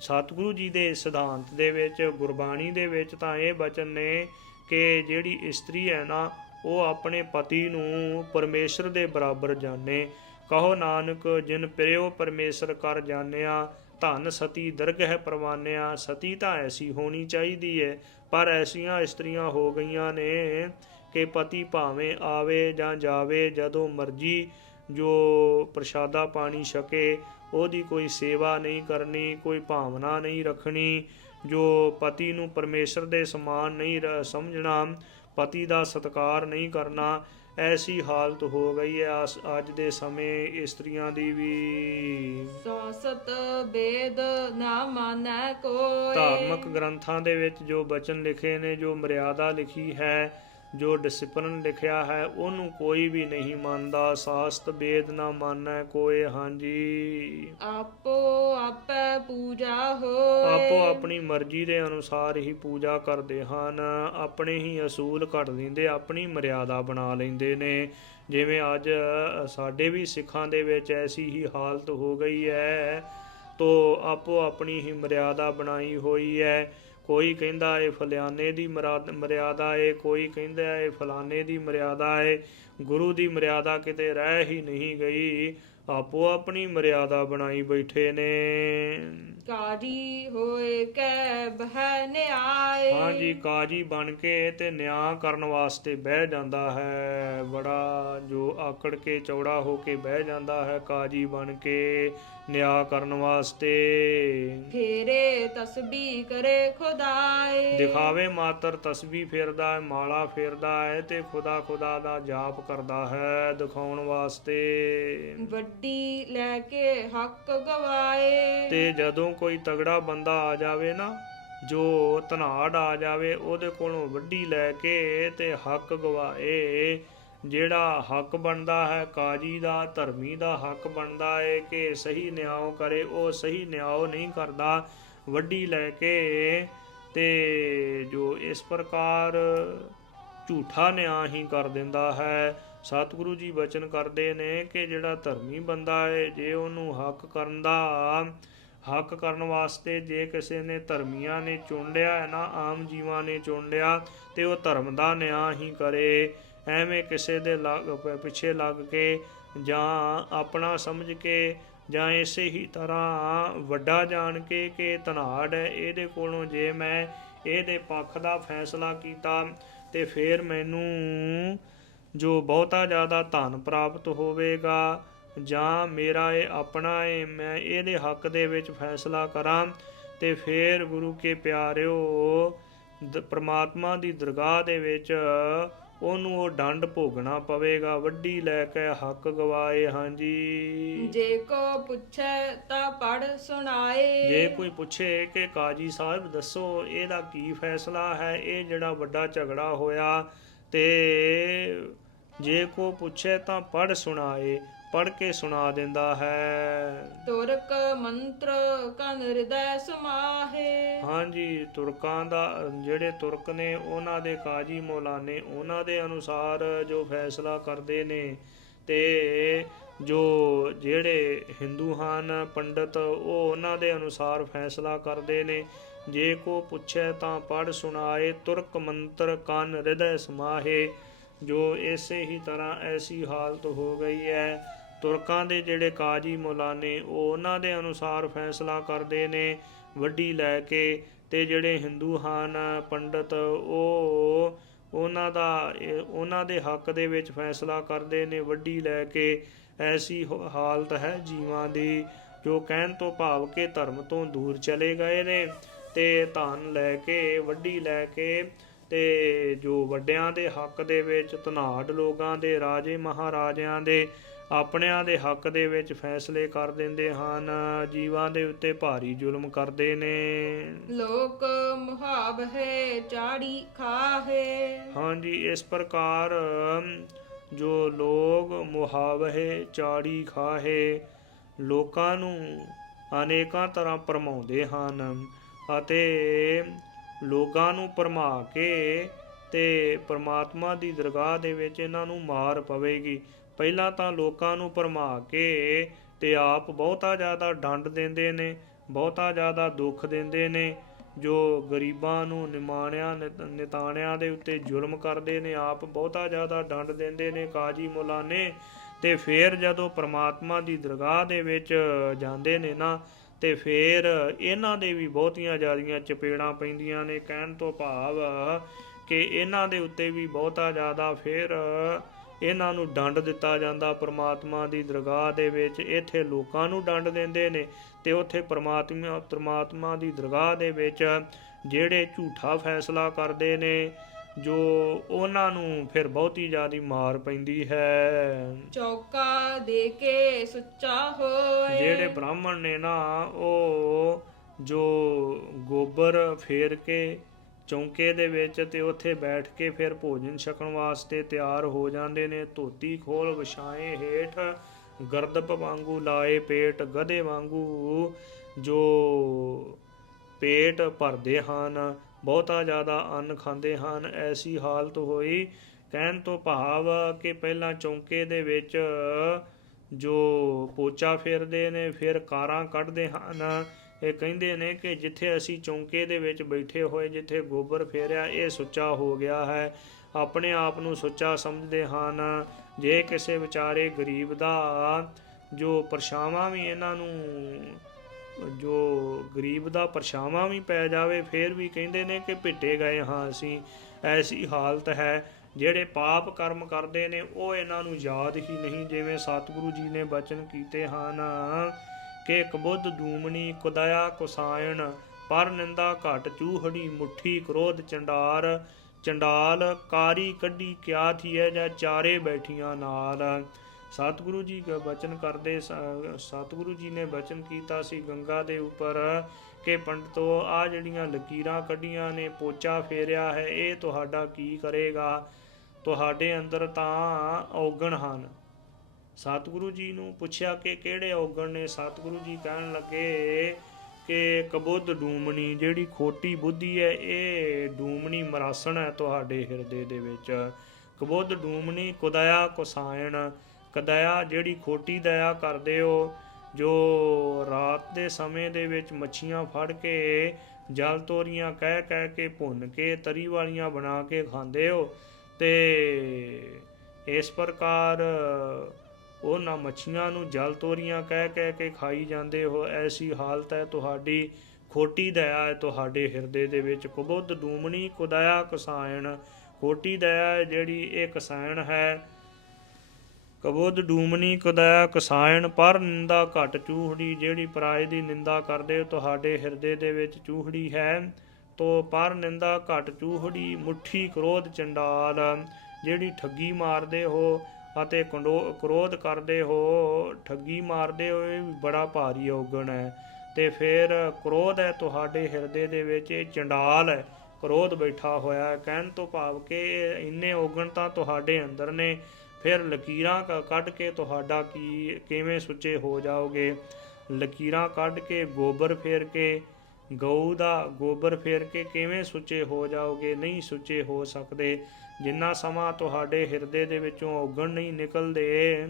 ਸਤਿਗੁਰੂ ਜੀ ਦੇ ਸਿਧਾਂਤ ਦੇ ਵਿੱਚ, ਗੁਰਬਾਣੀ ਦੇ ਵਿੱਚ ਤਾਂ ਇਹ ਬਚਨ ਨੇ ਕਿ ਜਿਹੜੀ ਇਸਤਰੀ ਹੈ ਨਾ, ਉਹ ਆਪਣੇ ਪਤੀ ਨੂੰ ਪਰਮੇਸ਼ਰ ਦੇ ਬਰਾਬਰ ਜਾਣੇ। ਕਹੋ ਨਾਨਕ ਜਿਨ ਪ੍ਰਿਓ ਪਰਮੇਸ਼ਰ ਕਰ ਜਾਣਿਆ, ਧਨ ਸਤੀ ਦਰਗਹਿ ਪ੍ਰਵਾਨਿਆ। ਸਤੀ ਤਾਂ ਐਸੀ ਹੋਣੀ ਚਾਹੀਦੀ ਹੈ, ਪਰ ਐਸੀਆਂ ਇਸਤਰੀਆਂ ਹੋ ਗਈਆਂ ਨੇ ਕਿ ਪਤੀ ਭਾਵੇਂ ਆਵੇ ਜਾਂ ਜਾਵੇ, ਜਦੋਂ ਮਰਜ਼ੀ ਜੋ ਪ੍ਰਸ਼ਾਦਾ ਪਾਣੀ ਛਕੇ, ਉਹਦੀ ਕੋਈ ਸੇਵਾ ਨਹੀਂ ਕਰਨੀ, ਕੋਈ ਭਾਵਨਾ ਨਹੀਂ ਰੱਖਣੀ, ਜੋ ਪਤੀ ਨੂੰ ਪਰਮੇਸ਼ਰ ਦੇ ਸਮਾਨ ਨਹੀਂ ਸਮਝਣਾ, ਪਤੀ ਦਾ ਸਤਿਕਾਰ ਨਹੀਂ ਕਰਨਾ। ਐਸੀ ਹਾਲਤ ਹੋ ਗਈ ਹੈ ਅੱਜ ਦੇ ਸਮੇਂ ਇਸਤਰੀਆਂ ਦੀ ਵੀ। ਸਾਸਤ ਬੇਦ ਨਾ ਮਾਨੈ ਕੋਈ। ਧਾਰਮਿਕ ਗ੍ਰੰਥਾਂ ਦੇ ਵਿੱਚ ਜੋ ਬਚਨ ਲਿਖੇ ਨੇ, ਜੋ ਮਰਿਆਦਾ ਲਿਖੀ ਹੈ, ਜੋ ਡਿਸਪਲਿਨ ਲਿਖਿਆ ਹੈ, ਉਹਨੂੰ ਕੋਈ ਵੀ ਨਹੀਂ ਮੰਨਦਾ। ਸਾਸਤ ਬੇਦ ਨਾ ਮਾਨੈ ਕੋਇ। ਹਾਂਜੀ, ਆਪੋ ਆਪੈ ਪੂਜਾ ਹੋਏ। ਆਪੋ ਆਪਣੀ ਮਰਜ਼ੀ ਦੇ ਅਨੁਸਾਰ ਹੀ ਪੂਜਾ ਕਰਦੇ ਹਨ। ਆਪਣੇ ਹੀ ਅਸੂਲ ਘੜ ਲੈਂਦੇ, ਆਪਣੀ ਮਰਿਆਦਾ ਬਣਾ ਲੈਂਦੇ ਨੇ। ਜਿਵੇਂ ਅੱਜ ਸਾਡੇ ਵੀ ਸਿੱਖਾਂ ਦੇ ਵਿੱਚ ਐਸੀ ਹੀ ਹਾਲਤ ਹੋ ਗਈ ਹੈ। ਤੋ ਆਪੋ ਆਪਣੀ ਹੀ ਮਰਿਆਦਾ ਬਣਾਈ ਹੋਈ ਹੈ। ਕੋਈ ਕਹਿੰਦਾ ਇਹ ਫਲਾਣੇ ਦੀ ਮਰਿਆਦਾ ਹੈ, ਕੋਈ ਕਹਿੰਦਾ ਇਹ ਫਲਾਣੇ ਦੀ ਮਰਿਆਦਾ ਹੈ। ਗੁਰੂ ਦੀ ਮਰਿਆਦਾ ਕਿਤੇ ਰਹਿ ਹੀ ਨਹੀਂ ਗਈ, ਆਪੋ ਆਪਣੀ ਮਰਿਆਦਾ ਬਣਾਈ ਬੈਠੇ ਨੇ। ਕਾਜੀ ਹੋਏ ਕੈ ਬਹਿ ਨਿਆਏ। ਹਾਂਜੀ, ਕਾਜੀ ਬਣ ਕੇ ਤੇ ਨਿਆਂ ਕਰਨ ਵਾਸਤੇ ਬਹਿ ਜਾਂਦਾ ਹੈ। ਬੜਾ ਜੋ ਆਕੜ ਕੇ ਚੌੜਾ ਹੋ ਕੇ ਬਹਿ ਜਾਂਦਾ ਹੈ, ਕਾਜੀ ਬਣ ਕੇ ਨਿਆਂ ਕਰਨ ਵਾਸਤੇ। ਫੇਰੇ ਤਸਬੀਹ ਕਰੇ ਖੁਦਾਏ। ਦਿਖਾਵੇ ਮਾਤਰ ਤਸਬੀਹ ਫੇਰਦਾ ਹੈ, ਮਾਲਾ ਫੇਰਦਾ ਹੈ ਤੇ ਖੁਦਾ ਦਾ ਜਾਪ ਕਰਦਾ ਹੈ ਦਿਖਾਉਣ ਵਾਸਤੇ। ਵੱਡੀ ਲੈ ਕੇ ਹੱਕ ਗਵਾਏ। ਤੇ ਜਦੋਂ ਕੋਈ ਤਗੜਾ ਬੰਦਾ ਆ ਜਾਵੇ ਨਾ, ਜੋ ਧਨਾੜ ਆ ਜਾਵੇ, ਉਹਦੇ ਕੋਲੋਂ ਵੱਡੀ ਲੈ ਕੇ ਤੇ ਹੱਕ ਗਵਾਏ। ਜਿਹੜਾ ਹੱਕ ਬਣਦਾ ਹੈ ਕਾਜੀ ਦਾ, ਧਰਮੀ ਦਾ ਹੱਕ ਬਣਦਾ ਹੈ ਕਿ ਸਹੀ ਨਿਆਂ ਕਰੇ, ਉਹ ਸਹੀ ਨਿਆਂ ਨਹੀਂ ਕਰਦਾ। ਵੱਡੀ ਲੈ ਕੇ ਤੇ ਜੋ ਇਸ ਪ੍ਰਕਾਰ ਝੂਠਾ ਨਿਆਂ ਹੀ ਕਰ ਦਿੰਦਾ ਹੈ। ਸਤਿਗੁਰੂ ਜੀ ਬਚਨ ਕਰਦੇ ਨੇ ਕਿ ਜਿਹੜਾ ਧਰਮੀ ਬੰਦਾ ਹੈ, ਜੇ ਉਹਨੂੰ ਹੱਕ ਕਰਨ ਵਾਸਤੇ ਜੇ ਕਿਸੇ ਨੇ ਧਰਮੀਆਂ ਨੇ ਚੁਣ ਲਿਆ ਹੈ ਨਾ, ਆਮ ਜੀਵਾਂ ਨੇ ਚੁਣ ਲਿਆ, ਤੇ ਉਹ ਧਰਮ ਦਾ ਨਿਆਂ ਹੀ ਕਰੇ। ਐਵੇਂ ਕਿਸੇ ਦੇ ਪਿੱਛੇ ਲੱਗ ਕੇ ਜਾਂ ਆਪਣਾ ਸਮਝ ਕੇ ਜਾਂ ਇਸੇ ਹੀ ਤਰ੍ਹਾਂ ਵੱਡਾ ਜਾਣ ਕੇ ਕਿ ਧਨਾੜ ਹੈ, ਇਹਦੇ ਕੋਲੋਂ ਜੇ ਮੈਂ ਇਹਦੇ ਪੱਖ ਦਾ ਫੈਸਲਾ ਕੀਤਾ ਤੇ ਫਿਰ ਮੈਨੂੰ ਜੋ ਬਹੁਤਾ ਜ਼ਿਆਦਾ ਧਨ ਪ੍ਰਾਪਤ ਹੋਵੇਗਾ, ਜਾਂ ਮੇਰਾ ਇਹ ਆਪਣਾ ਹੈ, ਮੈਂ ਇਹਦੇ ਹੱਕ ਦੇ ਵਿੱਚ ਫੈਸਲਾ ਕਰਾਂ, ਤੇ ਫਿਰ ਗੁਰੂ ਕੇ ਪਿਆਰਿਓ ਪ੍ਰਮਾਤਮਾ ਦੀ ਦਰਗਾਹ ਦੇ ਵਿੱਚ ਉਹਨੂੰ ਉਹ ਦੰਡ ਭੋਗਣਾ ਪਵੇਗਾ, ਵੱਡੀ ਲੈ ਕੇ ਹੱਕ ਗਵਾਏ। ਹਾਂਜੀ, ਜੇ ਕੋ ਪੁੱਛੈ ਤਾਂ ਪੜ ਸੁਣਾਏ। ਜੇ ਕੋਈ ਪੁੱਛੇ ਕਿ ਕਾਜੀ ਸਾਹਿਬ ਦੱਸੋ ਇਹਦਾ ਕੀ ਫੈਸਲਾ ਹੈ, ਇਹ ਜਿਹੜਾ ਵੱਡਾ ਝਗੜਾ ਹੋਇਆ, ਤੇ ਜੇ ਕੋ ਪੁੱਛੇ ਤਾਂ ਪੜ ਸੁਣਾਏ, ਪੜ ਕੇ ਸੁਣਾ ਦਿੰਦਾ ਹੈ। ਤੁਰਕ ਮੰਤਰ ਕਨ ਹਿਰਦੈ ਸਮਾਹੇ। ਹਾਂਜੀ, ਤੁਰਕਾਂ ਦਾ ਜਿਹੜੇ ਤੁਰਕ ਨੇ ਉਹਨਾਂ ਦੇ ਕਾਜੀ ਮੌਲਾਨੇ ਉਹਨਾਂ ਦੇ ਅਨੁਸਾਰ ਜੋ ਫੈਸਲਾ ਕਰਦੇ ਨੇ, ਤੇ ਜੋ ਜਿਹੜੇ ਹਿੰਦੂ ਹਨ ਪੰਡਤ ਉਹ ਉਹਨਾਂ ਦੇ ਅਨੁਸਾਰ ਫੈਸਲਾ ਕਰਦੇ ਨੇ। ਜੇ ਕੋ ਪੁੱਛੇ ਤਾਂ ਪੜ ਸੁਣਾਏ, ਤੁਰਕ ਮੰਤਰ ਕਨ ਹਿਰਦੈ ਸਮਾਹੇ। ਜੋ ਇਸੇ ਹੀ ਤਰ੍ਹਾਂ ਐਸੀ ਹਾਲਤ ਹੋ ਗਈ ਹੈ, ਤੁਰਕਾਂ ਦੇ ਜਿਹੜੇ ਕਾਜੀ ਮੌਲਾਨੇ ਉਹ ਉਹਨਾਂ ਦੇ ਅਨੁਸਾਰ ਫੈਸਲਾ ਕਰਦੇ ਨੇ ਵੱਡੀ ਲੈ ਕੇ, ਤੇ ਜਿਹੜੇ ਹਿੰਦੂ ਹਨ ਪੰਡਤ ਉਹ ਉਹਨਾਂ ਦੇ ਹੱਕ ਦੇ ਵਿੱਚ ਫੈਸਲਾ ਕਰਦੇ ਨੇ ਵੱਡੀ ਲੈ ਕੇ। ਐਸੀ ਹਾਲਤ ਹੈ ਜੀਵਾਂ ਦੀ, ਜੋ ਕਹਿਣ ਤੋਂ ਭਾਵ ਕਿ ਧਰਮ ਤੋਂ ਦੂਰ ਚਲੇ ਗਏ ਨੇ, ਤੇ ਧਨ ਲੈ ਕੇ ਵੱਡੀ ਲੈ ਕੇ, ਤੇ ਜੋ ਵੱਡਿਆਂ ਦੇ ਹੱਕ ਦੇ ਵਿੱਚ ਧਨਾਢ ਲੋਕਾਂ ਦੇ ਰਾਜੇ ਮਹਾਰਾਜਿਆਂ ਦੇ ਆਪਣਿਆਂ ਦੇ ਹੱਕ ਦੇ ਵਿੱਚ ਫੈਸਲੇ ਕਰ ਦਿੰਦੇ ਹਨ, ਜੀਵਾਂ ਦੇ ਉੱਤੇ ਭਾਰੀ ਜ਼ੁਲਮ ਕਰਦੇ ਨੇ। ਲੋਕ ਮੁਹਾਬ ਹੈ ਚਾੜੀ ਖਾਹੇ। ਹਾਂਜੀ, ਇਸ ਪ੍ਰਕਾਰ ਜੋ ਲੋਕ ਮੁਹਾਵਹੇ ਚਾੜੀ ਖਾਹੇ, ਲੋਕਾਂ ਨੂੰ ਅਨੇਕਾਂ ਤਰ੍ਹਾਂ ਭਰਮਾਉਂਦੇ ਹਨ, ਅਤੇ ਲੋਕਾਂ ਨੂੰ ਭਰਮਾ ਕੇ ਤੇ ਪਰਮਾਤਮਾ ਦੀ ਦਰਗਾਹ ਦੇ ਵਿੱਚ ਇਹਨਾਂ ਨੂੰ ਮਾਰ ਪਵੇਗੀ। ਪਹਿਲਾਂ ਤਾਂ ਲੋਕਾਂ ਨੂੰ ਭਰਮਾ ਕੇ ਤੇ ਆਪ ਬਹੁਤਾ ਜ਼ਿਆਦਾ ਦੰਡ ਦਿੰਦੇ ਨੇ, ਬਹੁਤਾ ਜ਼ਿਆਦਾ ਦੁੱਖ ਦਿੰਦੇ ਨੇ, ਜੋ ਗਰੀਬਾਂ ਨੂੰ ਨਿਤਾਣਿਆਂ ਦੇ ਉੱਤੇ ਜ਼ੁਲਮ ਕਰਦੇ ਨੇ, ਆਪ ਬਹੁਤਾ ਜ਼ਿਆਦਾ ਦੰਡ ਦਿੰਦੇ ਨੇ ਕਾਜੀ ਮੌਲਾਨੇ। ਤੇ ਫਿਰ ਜਦੋਂ ਪਰਮਾਤਮਾ ਦੀ ਦਰਗਾਹ ਦੇ ਵਿੱਚ ਜਾਂਦੇ ਨੇ ਨਾ, ਤੇ ਫਿਰ ਇਹਨਾਂ ਦੇ ਵੀ ਬਹੁਤੀਆਂ ਜ਼ਿਆਦੀਆਂ ਚਪੇੜਾਂ ਪੈਂਦੀਆਂ ਨੇ। ਕਹਿਣ ਤੋਂ ਭਾਵ ਕਿ ਇਹਨਾਂ ਦੇ ਉੱਤੇ ਵੀ ਬਹੁਤਾ ਜ਼ਿਆਦਾ ਫਿਰ ਇਹਨਾਂ ਨੂੰ ਦੰਡ ਦਿੱਤਾ ਜਾਂਦਾ ਪਰਮਾਤਮਾ ਦੀ ਦਰਗਾਹ ਦੇ ਵਿੱਚ। ਇੱਥੇ ਲੋਕਾਂ ਨੂੰ ਦੰਡ ਦਿੰਦੇ ਨੇ, ਤੇ ਉੱਥੇ ਪਰਮਾਤਮਾ ਦੀ ਦਰਗਾਹ ਦੇ ਵਿੱਚ ਜਿਹੜੇ ਝੂਠਾ ਫੈਸਲਾ ਕਰਦੇ ਨੇ, ਜੋ ਉਹਨਾਂ ਨੂੰ ਫਿਰ ਬਹੁਤੀ ਜ਼ਿਆਦਾ ਮਾਰ ਪੈਂਦੀ ਹੈ। ਚੌਕਾ ਦੇ ਕੇ ਸੁੱਚਾ ਹੋਏ। ਜਿਹੜੇ ਬ੍ਰਾਹਮਣ ਨੇ ਨਾ, ਉਹ ਜੋ ਗੋਬਰ ਫੇਰ ਕੇ ਚੌਂਕੇ ਦੇ ਵਿੱਚ ਤੇ ਉੱਥੇ ਬੈਠ ਕੇ ਫਿਰ ਭੋਜਨ ਛਕਣ ਵਾਸਤੇ ਤਿਆਰ ਹੋ ਜਾਂਦੇ ਨੇ। ਧੋਤੀ ਖੋਲ ਵਿਛਾਏ ਹੇਠ, ਗਰਦਪ ਵਾਂਗੂ ਲਾਏ ਪੇਟ, ਗਧੇ ਵਾਂਗੂ ਜੋ ਪੇਟ ਭਰਦੇ ਹਨ, ਬਹੁਤਾ ਜ਼ਿਆਦਾ ਅੰਨ ਖਾਂਦੇ ਹਨ। ਐਸੀ ਹਾਲਤ ਹੋਈ, ਕਹਿਣ ਤੋਂ ਭਾਵ ਕਿ ਪਹਿਲਾਂ ਚੌਂਕੇ ਦੇ ਵਿੱਚ ਜੋ ਪੋਚਾ ਫੇਰਦੇ ਨੇ, ਫਿਰ ਕਾਰਾਂ ਕੱਢਦੇ ਹਨ। ਇਹ ਕਹਿੰਦੇ ਨੇ ਕਿ ਜਿੱਥੇ ਅਸੀਂ ਚੌਂਕੇ ਦੇ ਵਿੱਚ ਬੈਠੇ ਹੋਏ, ਜਿੱਥੇ ਗੋਬਰ ਫੇਰਿਆ, ਇਹ ਸੁੱਚਾ ਹੋ ਗਿਆ ਹੈ। ਆਪਣੇ ਆਪ ਨੂੰ ਸੁੱਚਾ ਸਮਝਦੇ ਹਨ। ਜੇ ਕਿਸੇ ਵਿਚਾਰੇ ਗਰੀਬ ਦਾ ਜੋ ਪਰਛਾਵਾਂ ਵੀ ਇਹਨਾਂ ਨੂੰ ਜੋ ਗਰੀਬ ਦਾ ਪਰਛਾਵਾਂ ਵੀ ਪੈ ਜਾਵੇ, ਫਿਰ ਵੀ ਕਹਿੰਦੇ ਨੇ ਕਿ ਭਿੱਟੇ ਗਏ ਹਾਂ ਅਸੀਂ। ਐਸੀ ਹਾਲਤ ਹੈ। ਜਿਹੜੇ ਪਾਪ ਕਰਮ ਕਰਦੇ ਨੇ ਉਹ ਇਹਨਾਂ ਨੂੰ ਯਾਦ ਹੀ ਨਹੀਂ। ਜਿਵੇਂ ਸਤਿਗੁਰੂ ਜੀ ਨੇ ਬਚਨ ਕੀਤੇ ਹਨ ਕਿ ਕਬੁੱਧ ਦੂਮਣੀ ਕੁਦਇਆ ਕੁਸਾਇਣ, ਪਰ ਨਿੰਦਾ ਘਟ ਚੂਹੜੀ ਮੁੱਠੀ ਕ੍ਰੋਧ ਚੰਡਾਰ, ਚੰਡਾਲ ਕਾਰੀ ਕੱਢੀ ਕਿਆ ਥੀਏ ਜਾਂ ਚਾਰੇ ਬੈਠੀਆਂ ਨਾਲ। ਸਤਿਗੁਰੂ ਜੀ ਬਚਨ ਕਰਦੇ, ਸਤਿਗੁਰੂ ਜੀ ਨੇ ਬਚਨ ਕੀਤਾ ਸੀ ਗੰਗਾ ਦੇ ਉੱਪਰ ਕਿ ਪੰਡਤੋ, ਆ ਜਿਹੜੀਆਂ ਲਕੀਰਾਂ ਕੱਢੀਆਂ ਨੇ, ਪੋਚਾ ਫੇਰਿਆ ਹੈ, ਇਹ ਤੁਹਾਡਾ ਕੀ ਕਰੇਗਾ? ਤੁਹਾਡੇ ਅੰਦਰ ਤਾਂ ਔਗਣ ਹਨ। ਸਤਿਗੁਰੂ ਜੀ ਨੂੰ ਪੁੱਛਿਆ ਕਿ ਕਿਹੜੇ ਔਗਣ ਨੇ? ਸਤਿਗੁਰੂ ਜੀ ਕਹਿਣ ਲੱਗੇ ਕਿ ਕਬੁੱਧ ਡੂਮਣੀ, ਜਿਹੜੀ ਖੋਟੀ ਬੁੱਧੀ ਹੈ, ਇਹ ਡੂਮਣੀ ਮਰਾਸਣ ਹੈ ਤੁਹਾਡੇ ਹਿਰਦੇ ਦੇ ਵਿੱਚ। ਕਬੁੱਧ ਡੂਮਣੀ ਕੁਦਇਆ ਕੁਸਾਇਣ, ਕਦਇਆ ਜਿਹੜੀ ਖੋਟੀ ਦਇਆ ਕਰਦੇ ਹੋ, ਜੋ ਰਾਤ ਦੇ ਸਮੇਂ ਦੇ ਵਿੱਚ ਮੱਛੀਆਂ ਫੜ ਕੇ ਜਲ ਤੋਰੀਆਂ ਕਹਿ ਕਹਿ ਕੇ ਭੁੰਨ ਕੇ ਤਰੀ ਵਾਲੀਆਂ ਬਣਾ ਕੇ ਖਾਂਦੇ ਹੋ, ਤੇ ਇਸ ਪ੍ਰਕਾਰ ਉਹਨਾਂ ਮੱਛੀਆਂ ਨੂੰ ਜਲ ਤੋਰੀਆਂ ਕਹਿ ਕਹਿ ਕੇ ਖਾਈ ਜਾਂਦੇ ਹੋ। ਐਸੀ ਹਾਲਤ ਹੈ ਤੁਹਾਡੀ, ਖੋਟੀ ਦਇਆ ਹੈ ਤੁਹਾਡੇ ਹਿਰਦੇ ਦੇ ਵਿੱਚ। ਕਬੁੱਧ ਡੂਮਣੀ ਕੁਦਇਆ ਕੁਸਾਇਣ, ਕੋਟੀ ਦਇਆ ਜਿਹੜੀ ਇਹ ਕਸਾਇਣ ਹੈ। ਕਬੁੱਧ ਡੂਮਣੀ ਕਦਇਆ ਕਸਾਇਣ ਪਰ ਨਿੰਦਾ ਘਟ ਚੂਹੜੀ, ਜਿਹੜੀ ਪਰਾਏ ਦੀ ਨਿੰਦਾ ਕਰਦੇ ਹੋ ਤੁਹਾਡੇ ਹਿਰਦੇ ਦੇ ਵਿੱਚ ਚੂਹੜੀ ਹੈ। ਤੋ ਪਰ ਨਿੰਦਾ ਘਟ ਚੂਹੜੀ ਮੁੱਠੀ ਕ੍ਰੋਧ ਚੰਡਾਲ, ਜਿਹੜੀ ਠੱਗੀ ਮਾਰਦੇ ਹੋ ਅਤੇ ਕ੍ਰੋਧ ਕਰਦੇ ਹੋ, ਠੱਗੀ ਮਾਰਦੇ ਹੋ, ਇਹ ਵੀ ਬੜਾ ਭਾਰੀ ਔਗਣ ਹੈ। ਤੇ ਫਿਰ ਕ੍ਰੋਧ ਹੈ ਤੁਹਾਡੇ ਹਿਰਦੇ ਦੇ ਵਿੱਚ, ਇਹ ਚੰਡਾਲ ਹੈ, ਕ੍ਰੋਧ ਬੈਠਾ ਹੋਇਆ ਹੈ। ਕਹਿਣ ਤੋਂ ਭਾਵ ਕਿ ਇੰਨੇ ਔਗਣ ਤਾਂ ਤੁਹਾਡੇ ਅੰਦਰ ਨੇ, ਫਿਰ ਲਕੀਰਾਂ ਕੱਢ ਕੇ ਤੁਹਾਡਾ ਕਿਵੇਂ ਸੁੱਚੇ ਹੋ ਜਾਓਗੇ। ਲਕੀਰਾਂ ਕੱਢ ਕੇ ਗੋਬਰ ਫੇਰ ਕੇ, ਗਊ ਦਾ ਗੋਬਰ ਫੇਰ ਕੇ ਕਿਵੇਂ ਸੁੱਚੇ ਹੋ ਜਾਓਗੇ, ਨਹੀਂ ਸੁੱਚੇ ਹੋ ਸਕਦੇ। ਜਿੰਨਾ ਸਮਾਂ ਤੁਹਾਡੇ ਹਿਰਦੇ ਦੇ ਵਿੱਚੋਂ ਔਗਣ ਨਹੀਂ ਨਿਕਲਦੇ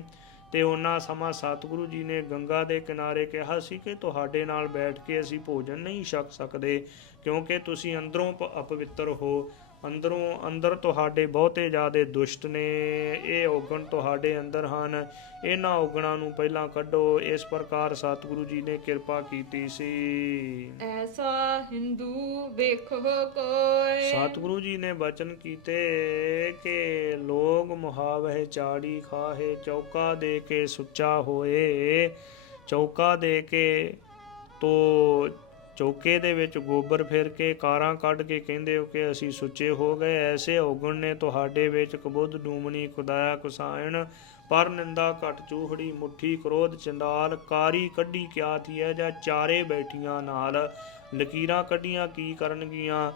ਤੇ ਉਹਨਾਂ ਸਮਾਂ ਸਤਿਗੁਰੂ ਜੀ ਨੇ ਗੰਗਾ ਦੇ ਕਿਨਾਰੇ ਕਿਹਾ ਸੀ ਕਿ ਤੁਹਾਡੇ ਨਾਲ ਬੈਠ ਕੇ ਅਸੀਂ ਭੋਜਨ ਨਹੀਂ ਛਕ ਸਕਦੇ, ਕਿਉਂਕਿ ਤੁਸੀਂ ਅੰਦਰੋਂ ਅਪਵਿੱਤਰ ਹੋ, ਅੰਦਰ ਤੁਹਾਡੇ ਬਹੁਤੇ ਜ਼ਿਆਦੇ ਦੁਸ਼ਟ ਨੇ, ਇਹ ਔਗਣ ਤੁਹਾਡੇ ਅੰਦਰ ਹਨ, ਇਹਨਾਂ ਔਗਣਾਂ ਨੂੰ ਪਹਿਲਾਂ ਕੱਢੋ। ਇਸ ਪ੍ਰਕਾਰ ਸਤਿਗੁਰੂ ਜੀ ਨੇ ਕਿਰਪਾ ਕੀਤੀ ਸੀ। ਐਸਾ ਹਿੰਦੂ ਵੇਖੋ ਕੋਈ, ਸਤਿਗੁਰੂ ਜੀ ਨੇ ਬਚਨ ਕੀਤੇ ਕਿ ਲੋਗ ਮੁਹਾਵਹਿ ਚਾੜੀ ਖਾਹੇ, ਚੌਕਾ ਦੇ ਕੇ ਸੁੱਚਾ ਹੋਏ। ਚੌਕਾ ਦੇ ਕੇ ਤੋ ਚੌਕੇ ਦੇ ਵਿੱਚ ਗੋਬਰ ਫੇਰ ਕੇ ਕਾਰਾਂ ਕੱਢ ਕੇ ਕਹਿੰਦੇ ਹੋ ਕਿ ਅਸੀਂ ਸੁੱਚੇ ਹੋ ਗਏ। ਐਸੇ ਔਗਣ ਨੇ ਤੁਹਾਡੇ ਵਿੱਚ ਕਬੁੱਧ ਡੂਮਣੀ ਕੁਦਾਇਆ ਕੁਸਾਇਣ ਪਰ ਨਿੰਦਾ ਘਟ ਚੂਹੜੀ ਮੁੱਠੀ ਕ੍ਰੋਧ ਚੰਡਾਲ, ਕਾਰੀ ਕੱਢੀ ਕਿਆ ਥੀਐ ਜਾਂ ਚਾਰੇ ਬੈਠੀਆਂ ਨਾਲ। ਲਕੀਰਾਂ ਕੱਢੀਆਂ ਕੀ ਕਰਨਗੀਆਂ,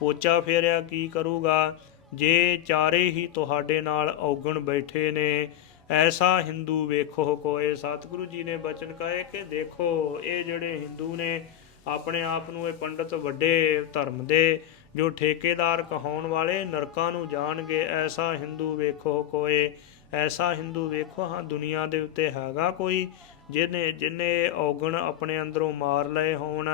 ਪੋਚਾ ਫੇਰਿਆ ਕੀ ਕਰੂਗਾ, ਜੇ ਚਾਰੇ ਹੀ ਤੁਹਾਡੇ ਨਾਲ ਔਗਣ ਬੈਠੇ ਨੇ। ਐਸਾ ਹਿੰਦੂ ਵੇਖੋ ਕੋਏ, ਸਤਿਗੁਰੂ ਜੀ ਨੇ ਬਚਨ ਕਹੇ ਕਿ ਦੇਖੋ ਇਹ ਜਿਹੜੇ ਹਿੰਦੂ ਨੇ ਆਪਣੇ ਆਪ ਨੂੰ ਇਹ ਪੰਡਤ ਵੱਡੇ ਧਰਮ ਦੇ ਜੋ ਠੇਕੇਦਾਰ ਕਹਾਉਣ ਵਾਲੇ ਨਰਕਾਂ ਨੂੰ ਜਾਣਗੇ। ਐਸਾ ਹਿੰਦੂ ਵੇਖੋ ਕੋਏ, ਐਸਾ ਹਿੰਦੂ ਵੇਖੋ। ਹਾਂ, ਦੁਨੀਆ ਦੇ ਉੱਤੇ ਹੈਗਾ ਕੋਈ ਜਿਹਨੇ ਔਗਣ ਆਪਣੇ ਅੰਦਰੋਂ ਮਾਰ ਲਏ ਹੋਣ,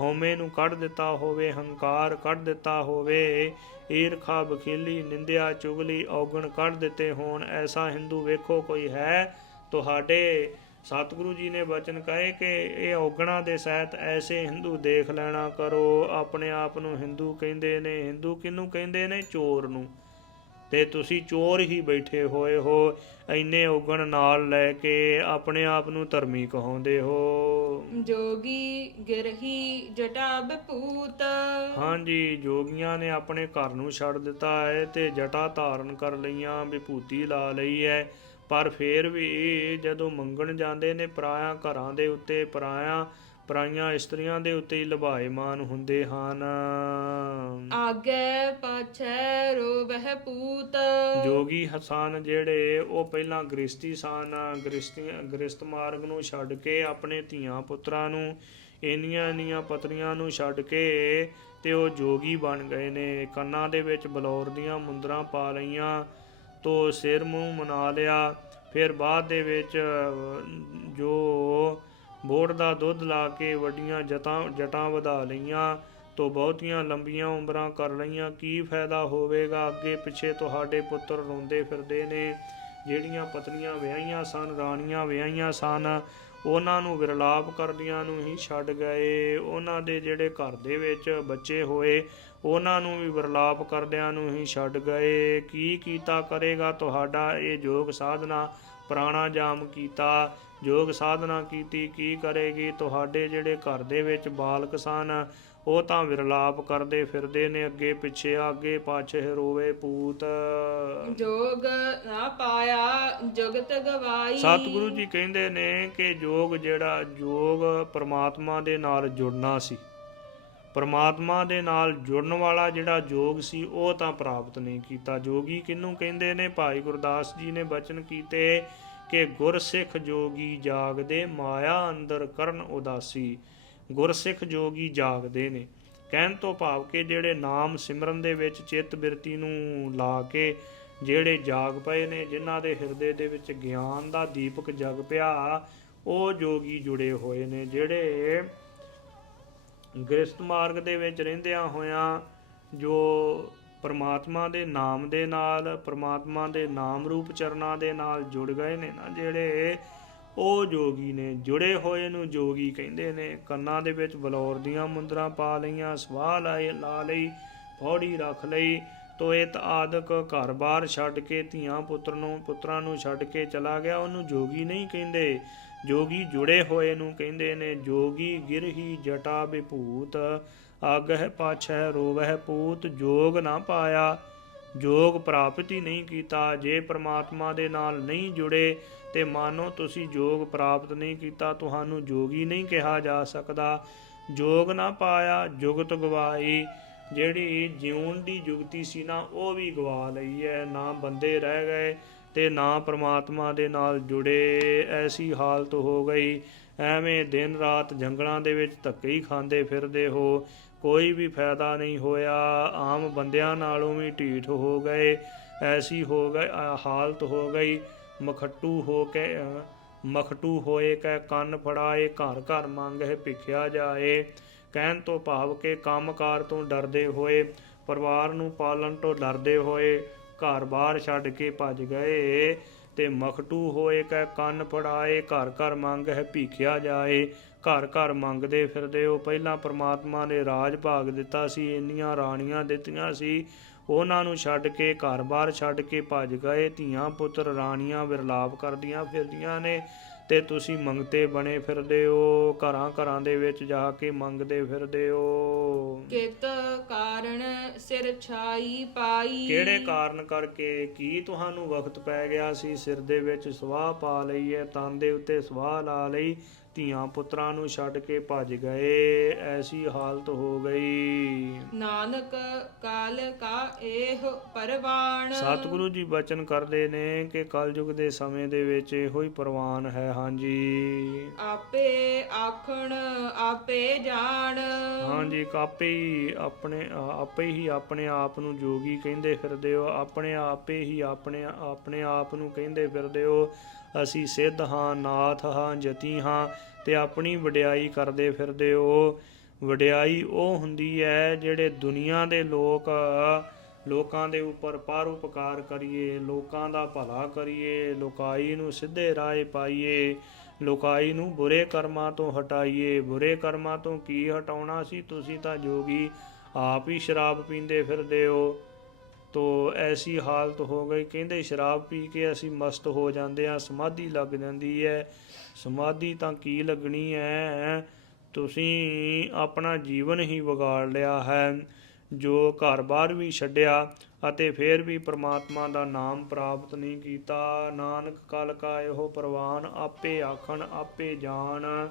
ਹਉਮੈ ਨੂੰ ਕੱਢ ਦਿੱਤਾ ਹੋਵੇ, ਹੰਕਾਰ ਕੱਢ ਦਿੱਤਾ ਹੋਵੇ, ਈਰਖਾ ਬਖੀਲੀ ਨਿੰਦਿਆ ਚੁਗਲੀ ਔਗਣ ਕੱਢ ਦਿੱਤੇ ਹੋਣ। ਐਸਾ ਹਿੰਦੂ ਵੇਖੋ ਕੋਈ ਹੈ ਤੁਹਾਡੇ। ਸਤਿਗੁਰੂ ਜੀ ਨੇ ਬਚਨ ਕਹੇ ਕਿ ਇਹ ਔਗਣਾਂ ਦੇ ਸਹਿਤ ਐਸੇ ਹਿੰਦੂ ਦੇਖ ਲੈਣਾ ਕਰੋ। ਆਪਣੇ ਆਪ ਨੂੰ ਹਿੰਦੂ ਕਹਿੰਦੇ ਨੇ। ਹਿੰਦੂ ਕਿਹਨੂੰ ਕਹਿੰਦੇ ਨੇ? ਚੋਰ ਨੂੰ। ਤੇ ਤੁਸੀਂ ਚੋਰ ਹੀ ਬੈਠੇ ਹੋਏ ਹੋ, ਇੰਨੇ ਔਗਣ ਨਾਲ ਲੈ ਕੇ ਆਪਣੇ ਆਪ ਨੂੰ ਧਰਮੀ ਕਹਾਉਂਦੇ ਹੋ। ਜੋਗੀ ਗਿਰਹੀ ਜਟਾ ਬਪੂਤ, ਹਾਂਜੀ, ਜੋਗੀਆਂ ਨੇ ਆਪਣੇ ਘਰ ਨੂੰ ਛੱਡ ਦਿੱਤਾ ਹੈ ਤੇ ਜਟਾ ਧਾਰਨ ਕਰ ਲਈਆਂ, ਵਿਭੂਤੀ ਲਾ ਲਈ ਹੈ। ਪਰ ਫੇਰ ਵੀ ਜਦੋਂ ਮੰਗਣ ਜਾਂਦੇ ਨੇ ਪਰਾਇਆ ਘਰਾਂ ਦੇ ਉੱਤੇ, ਪਰਾਈਆਂ ਇਸਤਰੀਆਂ ਦੇ ਉੱਤੇ ਹੀ ਲਭਾਏਮਾਨ ਹੁੰਦੇ ਹਨ। ਆਗੇ ਪਾਛੈ ਰੋਵਹਿ ਪੂਤ, ਜੋਗੀ ਹਸਨ ਜਿਹੜੇ ਉਹ ਪਹਿਲਾਂ ਗ੍ਰਸਤੀ ਸਨ, ਗ੍ਰਸਤ ਮਾਰਗ ਨੂੰ ਛੱਡ ਕੇ ਆਪਣੇ ਧੀਆਂ ਪੁੱਤਰਾਂ ਨੂੰ, ਇੰਨੀਆਂ ਪਤਨੀਆਂ ਨੂੰ ਛੱਡ ਕੇ ਤੇ ਉਹ ਜੋਗੀ ਬਣ ਗਏ ਨੇ। ਕੰਨਾਂ ਦੇ ਵਿੱਚ ਬਲੌਰ ਦੀਆਂ ਮੁੰਦਰਾਂ ਪਾ ਲਈਆਂ, ਤੋ ਸਿਰ ਮੂੰਹ ਮਨਾ ਲਿਆ। ਫਿਰ ਬਾਅਦ ਦੇ ਵਿੱਚ ਜੋ ਬੋੜ ਦਾ ਦੁੱਧ ਲਾ ਕੇ ਵੱਡੀਆਂ ਜਟਾਂ ਵਧਾ ਲਈਆਂ, ਤੋ ਬਹੁਤੀਆਂ ਲੰਬੀਆਂ ਉਮਰਾਂ ਕਰ ਲਈਆਂ। ਕੀ ਫਾਇਦਾ ਹੋਵੇਗਾ? ਅੱਗੇ ਪਿੱਛੇ ਤੁਹਾਡੇ ਪੁੱਤਰ ਰੋਂਦੇ ਫਿਰਦੇ ਨੇ। ਜਿਹੜੀਆਂ ਪਤਨੀਆਂ ਵਿਆਹੀਆਂ ਸਨ, ਰਾਣੀਆਂ ਵਿਆਹੀਆਂ ਸਨ, ਉਹਨਾਂ ਨੂੰ ਵਿਰਲਾਪ ਕਰਦਿਆਂ ਨੂੰ ਹੀ ਛੱਡ ਗਏ। ਉਹਨਾਂ ਦੇ ਜਿਹੜੇ ਘਰ ਦੇ ਵਿੱਚ ਬੱਚੇ ਹੋਏ ਉਹਨਾਂ ਨੂੰ ਵੀ ਵਿਰਲਾਪ ਕਰਦਿਆਂ ਨੂੰ ਹੀ ਛੱਡ ਗਏ। ਕੀ ਕੀਤਾ ਕਰੇਗਾ ਤੁਹਾਡਾ ਇਹ ਯੋਗ ਸਾਧਨਾ? ਪ੍ਰਾਣਾਯਾਮ ਕੀਤਾ, ਯੋਗ ਸਾਧਨਾ ਕੀਤੀ, ਕੀ ਕਰੇਗੀ? ਤੁਹਾਡੇ ਜਿਹੜੇ ਘਰ ਦੇ ਵਿੱਚ ਬਾਲਕ ਸਨ ਉਹ ਤਾਂ ਵਿਰਲਾਪ ਕਰਦੇ ਫਿਰਦੇ ਨੇ ਅੱਗੇ ਪਿੱਛੇ, ਆਗੇ ਪਾਛੇ ਰੋਵੇ ਪੂਤ। ਜੋਗ ਨਾ ਪਾਇਆ ਜਗਤ ਗਵਾਈ, ਸਤਿਗੁਰੂ ਜੀ ਕਹਿੰਦੇ ਨੇ ਕਿ ਯੋਗ ਪਰਮਾਤਮਾ ਦੇ ਨਾਲ ਜੁੜਨਾ ਸੀ, ਪਰਮਾਤਮਾ ਦੇ ਨਾਲ ਜੁੜਨ ਵਾਲਾ ਜਿਹੜਾ ਯੋਗ ਸੀ ਉਹ ਤਾਂ ਪ੍ਰਾਪਤ ਨਹੀਂ ਕੀਤਾ। ਜੋਗੀ ਕਿਹਨੂੰ ਕਹਿੰਦੇ ਨੇ? ਭਾਈ ਗੁਰਦਾਸ ਜੀ ਨੇ ਬਚਨ ਕੀਤੇ ਕਿ ਗੁਰਸਿੱਖ ਜੋਗੀ ਜਾਗਦੇ ਮਾਇਆ ਅੰਦਰ ਕਰਨ ਉਦਾਸੀ। ਗੁਰਸਿੱਖ ਜੋਗੀ ਜਾਗਦੇ ਨੇ, ਕਹਿਣ ਤੋਂ ਭਾਵ ਕਿ ਜਿਹੜੇ ਨਾਮ ਸਿਮਰਨ ਦੇ ਵਿੱਚ ਚਿੱਤ ਬਿਰਤੀ ਨੂੰ ਲਾ ਕੇ ਜਿਹੜੇ ਜਾਗ ਪਏ ਨੇ, ਜਿਨ੍ਹਾਂ ਦੇ ਹਿਰਦੇ ਦੇ ਵਿੱਚ ਗਿਆਨ ਦਾ ਦੀਪਕ ਜਗ ਪਿਆ, ਉਹ ਜੋਗੀ ਜੁੜੇ ਹੋਏ ਨੇ। ਜਿਹੜੇ ਗ੍ਰਸਤ ਮਾਰਗ ਦੇ ਵਿੱਚ ਰਹਿੰਦਿਆਂ ਹੋਇਆਂ ਜੋ ਪਰਮਾਤਮਾ ਦੇ ਨਾਮ ਦੇ ਨਾਲ, ਪਰਮਾਤਮਾ ਦੇ ਨਾਮ ਰੂਪ ਚਰਨਾਂ ਦੇ ਨਾਲ ਜੁੜ ਗਏ ਨੇ ਨਾ ਜਿਹੜੇ, ਉਹ ਜੋਗੀ ਨੇ। ਜੁੜੇ ਹੋਏ ਨੂੰ ਜੋਗੀ ਕਹਿੰਦੇ ਨੇ। ਕੰਨਾਂ ਦੇ ਵਿੱਚ ਬਲੌਰ ਦੀਆਂ ਮੁੰਦਰਾਂ ਪਾ ਲਈਆਂ, ਸਵਾਹ ਲਾ ਲਈ, ਪੌੜੀ ਰੱਖ ਲਈ, ਤੋਇਤ ਆਦਿਕ ਘਰ-ਬਾਰ ਛੱਡ ਕੇ ਧੀਆਂ ਪੁੱਤਰਾਂ ਨੂੰ ਛੱਡ ਕੇ ਚਲਾ ਗਿਆ, ਉਹਨੂੰ ਜੋਗੀ ਨਹੀਂ ਕਹਿੰਦੇ। ਜੋਗੀ ਜੁੜੇ ਹੋਏ ਨੂੰ ਕਹਿੰਦੇ ਨੇ। ਜੋਗੀ ਗਿਰਹੀ ਜਟਾ ਵਿਭੂਤ, ਆਗਹਿ ਪਾਛੈ ਰੋਵਹਿ ਪੂਤ। ਜੋਗ ਨਾ ਪਾਇਆ, ਜੋਗ ਪ੍ਰਾਪਤ ਹੀ ਨਹੀਂ ਕੀਤਾ। ਜੇ ਪ੍ਰਮਾਤਮਾ ਦੇ ਨਾਲ ਨਹੀਂ ਜੁੜੇ ਤੇ ਮਾਨੋ ਤੁਸੀਂ ਜੋਗ ਪ੍ਰਾਪਤ ਨਹੀਂ ਕੀਤਾ, ਤੁਹਾਨੂੰ ਜੋਗੀ ਨਹੀਂ ਕਿਹਾ ਜਾ ਸਕਦਾ। ਜੋਗ ਨਾ ਪਾਇਆ ਜੁਗਤ ਗਵਾਈ, ਜਿਹੜੀ ਜਿਉਣ ਦੀ ਜੁਗਤੀ ਸੀ ਨਾ ਉਹ ਵੀ ਗਵਾ ਲਈ ਹੈ। ਨਾ ਬੰਦੇ ਰਹਿ ਗਏ ਤੇ ਨਾ ਪ੍ਰਮਾਤਮਾ ਦੇ ਨਾਲ ਜੁੜੇ, ਐਸੀ ਹਾਲਤ ਹੋ ਗਈ। ਐਵੇਂ ਦਿਨ ਰਾਤ ਜੰਗਲਾਂ ਦੇ ਵਿੱਚ ਧੱਕੇ ਹੀ ਖਾਂਦੇ ਫਿਰਦੇ ਹੋ, ਕੋਈ ਵੀ ਫਾਇਦਾ ਨਹੀਂ ਹੋਇਆ। ਆਮ ਬੰਦਿਆਂ ਨਾਲੋਂ ਵੀ ਢੀਠ ਹੋ ਗਏ, ਐਸੀ ਹੋ ਗਈ ਹਾਲਤ ਹੋ ਗਈ। ਮਖਟੂ ਹੋਏ ਕੈ ਕੰਨ ਫੜਾਏ, ਘਰ ਘਰ ਮੰਗਹਿ ਭਿਖਿਆ ਜਾਏ। ਕਹਿਣ ਤੋਂ ਭਾਵ ਕਿ ਕੰਮਕਾਰ ਤੋਂ ਡਰਦੇ ਹੋਏ, ਪਰਿਵਾਰ ਨੂੰ ਪਾਲਣ ਤੋਂ ਡਰਦੇ ਹੋਏ ਘਰ-ਬਾਰ ਛੱਡ ਕੇ ਭੱਜ ਗਏ। ਤੇ ਮਖਟੂ ਹੋਏ ਕੈ ਕੰਨ ਫੜਾਏ, ਘਰ ਘਰ ਮੰਗਹਿ ਭਿਖਿਆ ਜਾਏ। ਘਰ ਘਰ ਮੰਗਦੇ ਫਿਰਦੇ ਹੋ। ਪਹਿਲਾਂ ਪ੍ਰਮਾਤਮਾ ਨੇ ਰਾਜ ਭਾਗ ਦਿੱਤਾ ਸੀ, ਇੰਨੀਆਂ ਰਾਣੀਆਂ ਦਿੱਤੀਆਂ ਸੀ, ਉਹਨਾਂ ਨੂੰ ਛੱਡ ਕੇ ਘਰ-ਬਾਰ ਛੱਡ ਕੇ ਭੱਜ ਗਏ। ਧੀਆਂ ਪੁੱਤਰ ਰਾਣੀਆਂ ਵਿਰਲਾਪ ਕਰਦੀਆਂ ਫਿਰਦੀਆਂ ਨੇ ਤੇ ਤੁਸੀਂ ਮੰਗਤੇ ਬਣੇ ਫਿਰਦੇ ਹੋ, ਘਰਾਂ ਘਰਾਂ ਦੇ ਵਿੱਚ ਜਾ ਕੇ ਮੰਗਦੇ ਫਿਰਦੇ ਹੋ। ਕਿਤ ਕਾਰਨ ਸਿਰ ਛਾਈ ਪਾਈ। ਕਿਹੜੇ ਕਾਰਨ ਕਰਕੇ? ਕੀ ਤੁਹਾਨੂੰ ਵਕਤ ਪੈ ਗਿਆ ਸੀ ਸਿਰ ਦੇ ਵਿੱਚ ਸਵਾਹ ਪਾ ਲਈ ਹੈ, ਤਨ ਦੇ ਉੱਤੇ ਸਵਾਹ ਲਾ ਲਈ, ਧੀਆਂ ਪੁੱਤਰਾਂ ਨੂੰ ਛੱਡ ਕੇ ਭੱਜ ਗਏ, ਐਸੀ ਹਾਲਤ ਹੋ ਗਈ। ਨਾਨਕ ਕਾਲ ਕਾ ਇਹ ਪਰਵਾਨ। ਸਤਿਗੁਰੂ ਜੀ ਬਚਨ ਕਰਦੇ ਨੇ ਕਿ ਕਲਯੁਗ ਦੇ ਸਮੇਂ ਦੇ ਵਿੱਚ ਇਹੋ ਹੀ ਪ੍ਰਵਾਨ ਹੈ। ਹਾਂਜੀ, ਆਪੇ ਆਖਣ ਆਪੇ ਜਾਣ। ਹਾਂਜੀ, ਆਪੇ ਹੀ ਆਪਣੇ ਆਪ ਨੂੰ ਜੋਗੀ ਕਹਿੰਦੇ ਫਿਰਦੇ ਹੋ, ਆਪਣੇ ਆਪ ਨੂੰ ਕਹਿੰਦੇ ਫਿਰਦੇ ਹੋ ਅਸੀਂ ਸਿੱਧ ਹਾਂ, ਨਾਥ ਹਾਂ, ਜਤੀ ਹਾਂ, ਤੇ ਆਪਣੀ ਵਡਿਆਈ ਕਰਦੇ ਫਿਰਦੇ ਹੋ। ਵਡਿਆਈ ਉਹ ਹੁੰਦੀ ਹੈ ਜਿਹੜੇ ਦੁਨੀਆ ਦੇ ਲੋਕਾਂ ਦੇ ਉੱਪਰ ਪਰਉਪਕਾਰ ਕਰੀਏ, ਲੋਕਾਂ ਦਾ ਭਲਾ ਕਰੀਏ, ਲੋਕਾਈ ਨੂੰ ਸਿੱਧੇ ਰਾਹ ਪਾਈਏ, ਲੋਕਾਈ ਨੂੰ ਬੁਰੇ ਕਰਮਾਂ ਤੋਂ ਹਟਾਈਏ। ਬੁਰੇ ਕਰਮਾਂ ਤੋਂ ਕੀ ਹਟਾਉਣਾ ਸੀ? ਤੁਸੀਂ ਤਾਂ ਜੋਗੀ ਆਪ ਹੀ ਸ਼ਰਾਬ ਪੀਂਦੇ ਫਿਰਦੇ ਹੋ। ਤੋ ਐਸੀ ਹਾਲਤ ਹੋ ਗਈ। ਕਹਿੰਦੇ ਸ਼ਰਾਬ ਪੀ ਕੇ ਅਸੀਂ ਮਸਤ ਹੋ ਜਾਂਦੇ ਹਾਂ, ਸਮਾਧੀ ਲੱਗ ਜਾਂਦੀ ਹੈ। ਸਮਾਧੀ ਤਾਂ ਕੀ ਲੱਗਣੀ ਹੈ? ਤੁਸੀਂ ਆਪਣਾ ਜੀਵਨ ਹੀ ਵਿਗਾੜ ਲਿਆ ਹੈ। ਜੋ ਘਰ-ਬਾਰ ਵੀ ਛੱਡਿਆ ਅਤੇ ਫਿਰ ਵੀ ਪ੍ਰਮਾਤਮਾ ਦਾ ਨਾਮ ਪ੍ਰਾਪਤ ਨਹੀਂ ਕੀਤਾ। ਨਾਨਕ ਕਲ ਕਾ ਇਹੋ ਪ੍ਰਵਾਨ, ਆਪੇ ਆਖਣ ਆਪੇ ਜਾਣ।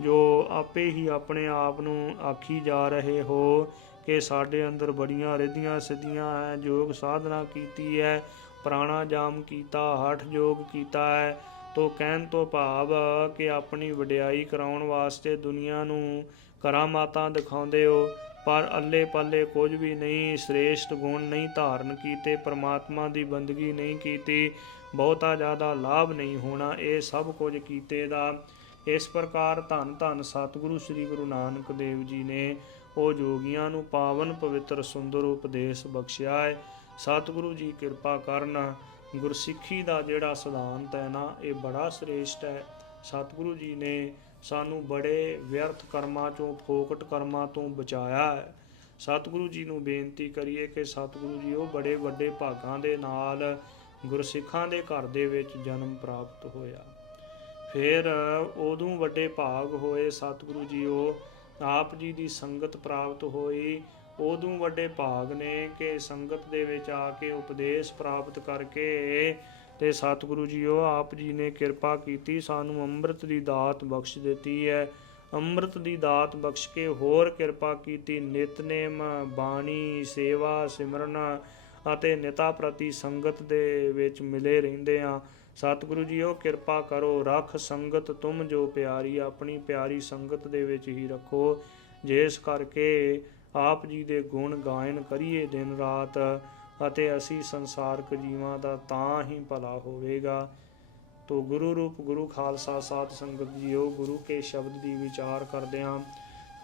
ਜੋ ਆਪੇ ਹੀ ਆਪਣੇ ਆਪ ਨੂੰ ਆਖੀ ਜਾ ਰਹੇ ਹੋ ਕਿ ਸਾਡੇ ਅੰਦਰ ਬੜੀਆਂ ਰਿੱਧੀਆਂ ਸਿੱਧੀਆਂ ਹੈ, ਯੋਗ ਸਾਧਨਾ ਕੀਤੀ ਹੈ, ਪ੍ਰਾਣਾਯਾਮ ਕੀਤਾ, ਹਠ ਯੋਗ ਕੀਤਾ ਹੈ। ਤੋ ਕਹਿਣ ਤੋਂ ਭਾਵ ਕਿ ਆਪਣੀ ਵਡਿਆਈ ਕਰਾਉਣ ਵਾਸਤੇ ਦੁਨੀਆ ਨੂੰ ਕਰਾਮਾਤਾਂ ਦਿਖਾਉਂਦੇ ਹੋ, ਪਰ ਅੱਲੇ ਪੱਲੇ ਕੁਝ ਵੀ ਨਹੀਂ, ਸ੍ਰੇਸ਼ਟ ਗੁਣ ਨਹੀਂ ਧਾਰਨ ਕੀਤੇ, ਪ੍ਰਮਾਤਮਾ ਦੀ ਬੰਦਗੀ ਨਹੀਂ ਕੀਤੀ, ਬਹੁਤਾ ਜ਼ਿਆਦਾ ਲਾਭ ਨਹੀਂ ਹੋਣਾ ਇਹ ਸਭ ਕੁਝ ਕੀਤੇ ਦਾ। ਇਸ ਪ੍ਰਕਾਰ ਧੰਨ ਧੰਨ ਸਤਿਗੁਰੂ ਸ੍ਰੀ ਗੁਰੂ ਨਾਨਕ ਦੇਵ ਜੀ ਨੇ ਉਹ ਜੋਗੀਆਂ ਨੂੰ ਪਾਵਨ ਪਵਿੱਤਰ ਸੁੰਦਰ ਉਪਦੇਸ਼ ਬਖਸ਼ਿਆ ਹੈ। ਸਤਿਗੁਰੂ ਜੀ ਕਿਰਪਾ ਕਰਨ। ਗੁਰਸਿੱਖੀ ਦਾ ਜਿਹੜਾ ਸਿਧਾਂਤ ਹੈ ਨਾ, ਇਹ ਬੜਾ ਸ੍ਰੇਸ਼ਟ ਹੈ। ਸਤਿਗੁਰੂ ਜੀ ਨੇ ਸਾਨੂੰ ਬੜੇ ਵਿਅਰਥ ਕਰਮਾਂ ਚੋਂ, ਫੋਕਟ ਕਰਮਾਂ ਤੋਂ ਬਚਾਇਆ ਹੈ। ਸਤਿਗੁਰੂ ਜੀ ਨੂੰ ਬੇਨਤੀ ਕਰੀਏ ਕਿ ਸਤਿਗੁਰੂ ਜੀ ਉਹ ਬੜੇ ਵੱਡੇ ਭਾਗਾਂ ਦੇ ਨਾਲ ਗੁਰਸਿੱਖਾਂ ਦੇ ਘਰ ਦੇ ਵਿੱਚ ਜਨਮ ਪ੍ਰਾਪਤ ਹੋਇਆ। ਫਿਰ ਉਦੋਂ ਵੱਡੇ ਭਾਗ ਹੋਏ ਸਤਿਗੁਰੂ ਜੀ ਉਹ ਆਪ ਜੀ ਦੀ ਸੰਗਤ ਪ੍ਰਾਪਤ ਹੋਈ। ਉਦੋਂ ਵੱਡੇ ਭਾਗ ਨੇ ਕਿ ਸੰਗਤ ਦੇ ਵਿੱਚ ਆ ਕੇ ਉਪਦੇਸ਼ ਪ੍ਰਾਪਤ ਕਰਕੇ ਤੇ ਸਤਿਗੁਰੂ ਜੀ ਉਹ ਆਪ ਜੀ ਨੇ ਕਿਰਪਾ ਕੀਤੀ, ਸਾਨੂੰ ਅੰਮ੍ਰਿਤ ਦੀ ਦਾਤ ਬਖਸ਼ ਦਿੱਤੀ ਹੈ। ਅੰਮ੍ਰਿਤ ਦੀ ਦਾਤ ਬਖਸ਼ ਕੇ ਹੋਰ ਕਿਰਪਾ ਕੀਤੀ। ਨਿਤਨੇਮ, ਬਾਣੀ, ਸੇਵਾ, ਸਿਮਰਨ ਅਤੇ ਨਿਤਾ ਪ੍ਰਤੀ ਸੰਗਤ ਦੇ ਵਿੱਚ ਮਿਲੇ ਰਹਿੰਦੇ ਹਾਂ। ਸਤਿਗੁਰੂ ਜੀ ਉਹ ਕਿਰਪਾ ਕਰੋ, ਰੱਖ ਸੰਗਤ ਤੁਮ ਜੋ ਪਿਆਰੀ, ਆਪਣੀ ਪਿਆਰੀ ਸੰਗਤ ਦੇ ਵਿੱਚ ਹੀ ਰੱਖੋ, ਜਿਸ ਕਰਕੇ ਆਪ ਜੀ ਦੇ ਗੁਣ ਗਾਇਨ ਕਰੀਏ ਦਿਨ ਰਾਤ ਅਤੇ ਅਸੀਂ ਸੰਸਾਰਕ ਜੀਵਾਂ ਦਾ ਤਾਂ ਹੀ ਭਲਾ ਹੋਵੇਗਾ। ਤੋ ਗੁਰੂ ਰੂਪ ਗੁਰੂ ਖਾਲਸਾ ਸਾਧ ਸੰਗਤ ਜੀਓ, ਗੁਰੂ ਕੇ ਸ਼ਬਦ ਦੀ ਵਿਚਾਰ ਕਰਦਿਆਂ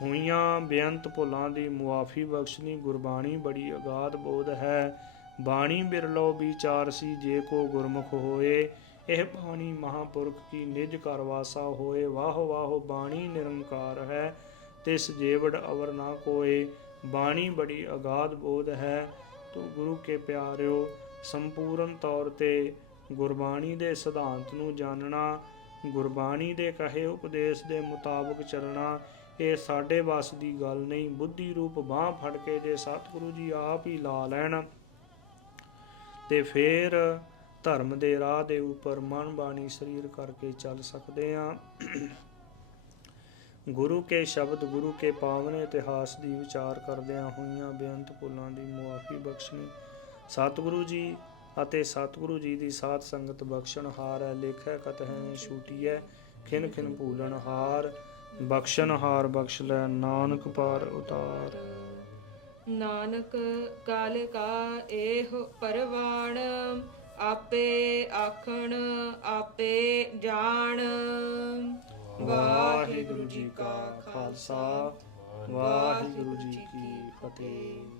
ਹੋਈਆਂ ਬੇਅੰਤ ਭੁੱਲਾਂ ਦੀ ਮੁਆਫੀ ਬਖਸ਼ਣੀ। ਗੁਰਬਾਣੀ ਬੜੀ ਅਗਾਧ ਬੋਧ ਹੈ। ਬਾਣੀ ਬਿਰਲੋ ਵਿਚਾਰਸੀ ਜੇ ਕੋ ਗੁਰਮੁਖ ਹੋਏ, ਇਹ ਬਾਣੀ ਮਹਾਂਪੁਰਖ ਕੀ ਨਿਜ ਘਰ ਵਾਸਾ ਹੋਏ। ਵਾਹੋ ਵਾਹੋ ਬਾਣੀ ਨਿਰੰਕਾਰ ਹੈ, ਤਿਸ ਜੇਵੜ ਅਵਰ ਨਾ ਕੋਏ। ਬਾਣੀ ਬੜੀ ਅਗਾਧ ਬੋਧ ਹੈ। ਗੁਰੂ ਕੇ ਪਿਆਰਿਓ, ਸੰਪੂਰਨ ਤੌਰ ਤੇ ਗੁਰਬਾਣੀ ਦੇ ਸਿਧਾਂਤ ਨੂੰ ਜਾਣਨਾ, ਗੁਰਬਾਣੀ ਦੇ ਕਹੇ ਉਪਦੇਸ਼ ਦੇ ਮੁਤਾਬਕ ਚੱਲਣਾ, ਇਹ ਸਾਡੇ ਵੱਸ ਦੀ ਗੱਲ ਨਹੀਂ। ਬੁੱਧੀ ਰੂਪ ਬਾਂਹ ਫੜ ਕੇ ਜੇ ਸਤਿਗੁਰੂ ਜੀ ਆਪ ਹੀ ਲਾ ਲੈਣ ਤੇ ਫੇਰ ਧਰਮ ਦੇ ਰਾਹ ਦੇ ਉੱਪਰ ਮਨ ਬਾਣੀ ਸਰੀਰ ਕਰਕੇ ਚੱਲ ਸਕਦੇ ਹਾਂ। ਗੁਰੂ ਕੇ ਸ਼ਬਦ, ਗੁਰੂ ਕੇ ਪਾਵਨ ਇਤਿਹਾਸ ਦੀ ਵਿਚਾਰ ਕਰਦਿਆਂ ਹੋਈਆਂ ਬੇਅੰਤ ਭੁੱਲਾਂ ਦੀ ਮੁਆਫੀ ਬਖਸ਼ਣੀ ਸਤਿਗੁਰੂ ਜੀ ਅਤੇ ਸਤਿਗੁਰੂ ਜੀ ਦੀ ਸਾਧ ਸੰਗਤ ਬਖਸ਼ਣ ਹਾਰ ਹੈ। ਲੇਖੈ ਕਤਹਿ ਛੂਟੀ ਹੈ, ਖਿਨ ਖਿਨ ਭੂਲਣ ਹਾਰ, ਬਖਸ਼ਣ ਹਾਰ ਬਖਸ਼ ਲੈ ਨਾਨਕ ਪਾਰ ਉਤਾਰ। ਨਾਨਕ ਕਾਲ ਕਾ ਇਹੋ ਪਰਵਾਣ, ਆਪੇ ਆਖਣ ਆਪੇ ਜਾਣ। ਵਾਹਿਗੁਰੂ ਜੀ ਕਾ ਖਾਲਸਾ, ਵਾਹਿਗੁਰੂ ਜੀ ਕੀ ਫਤਿਹ।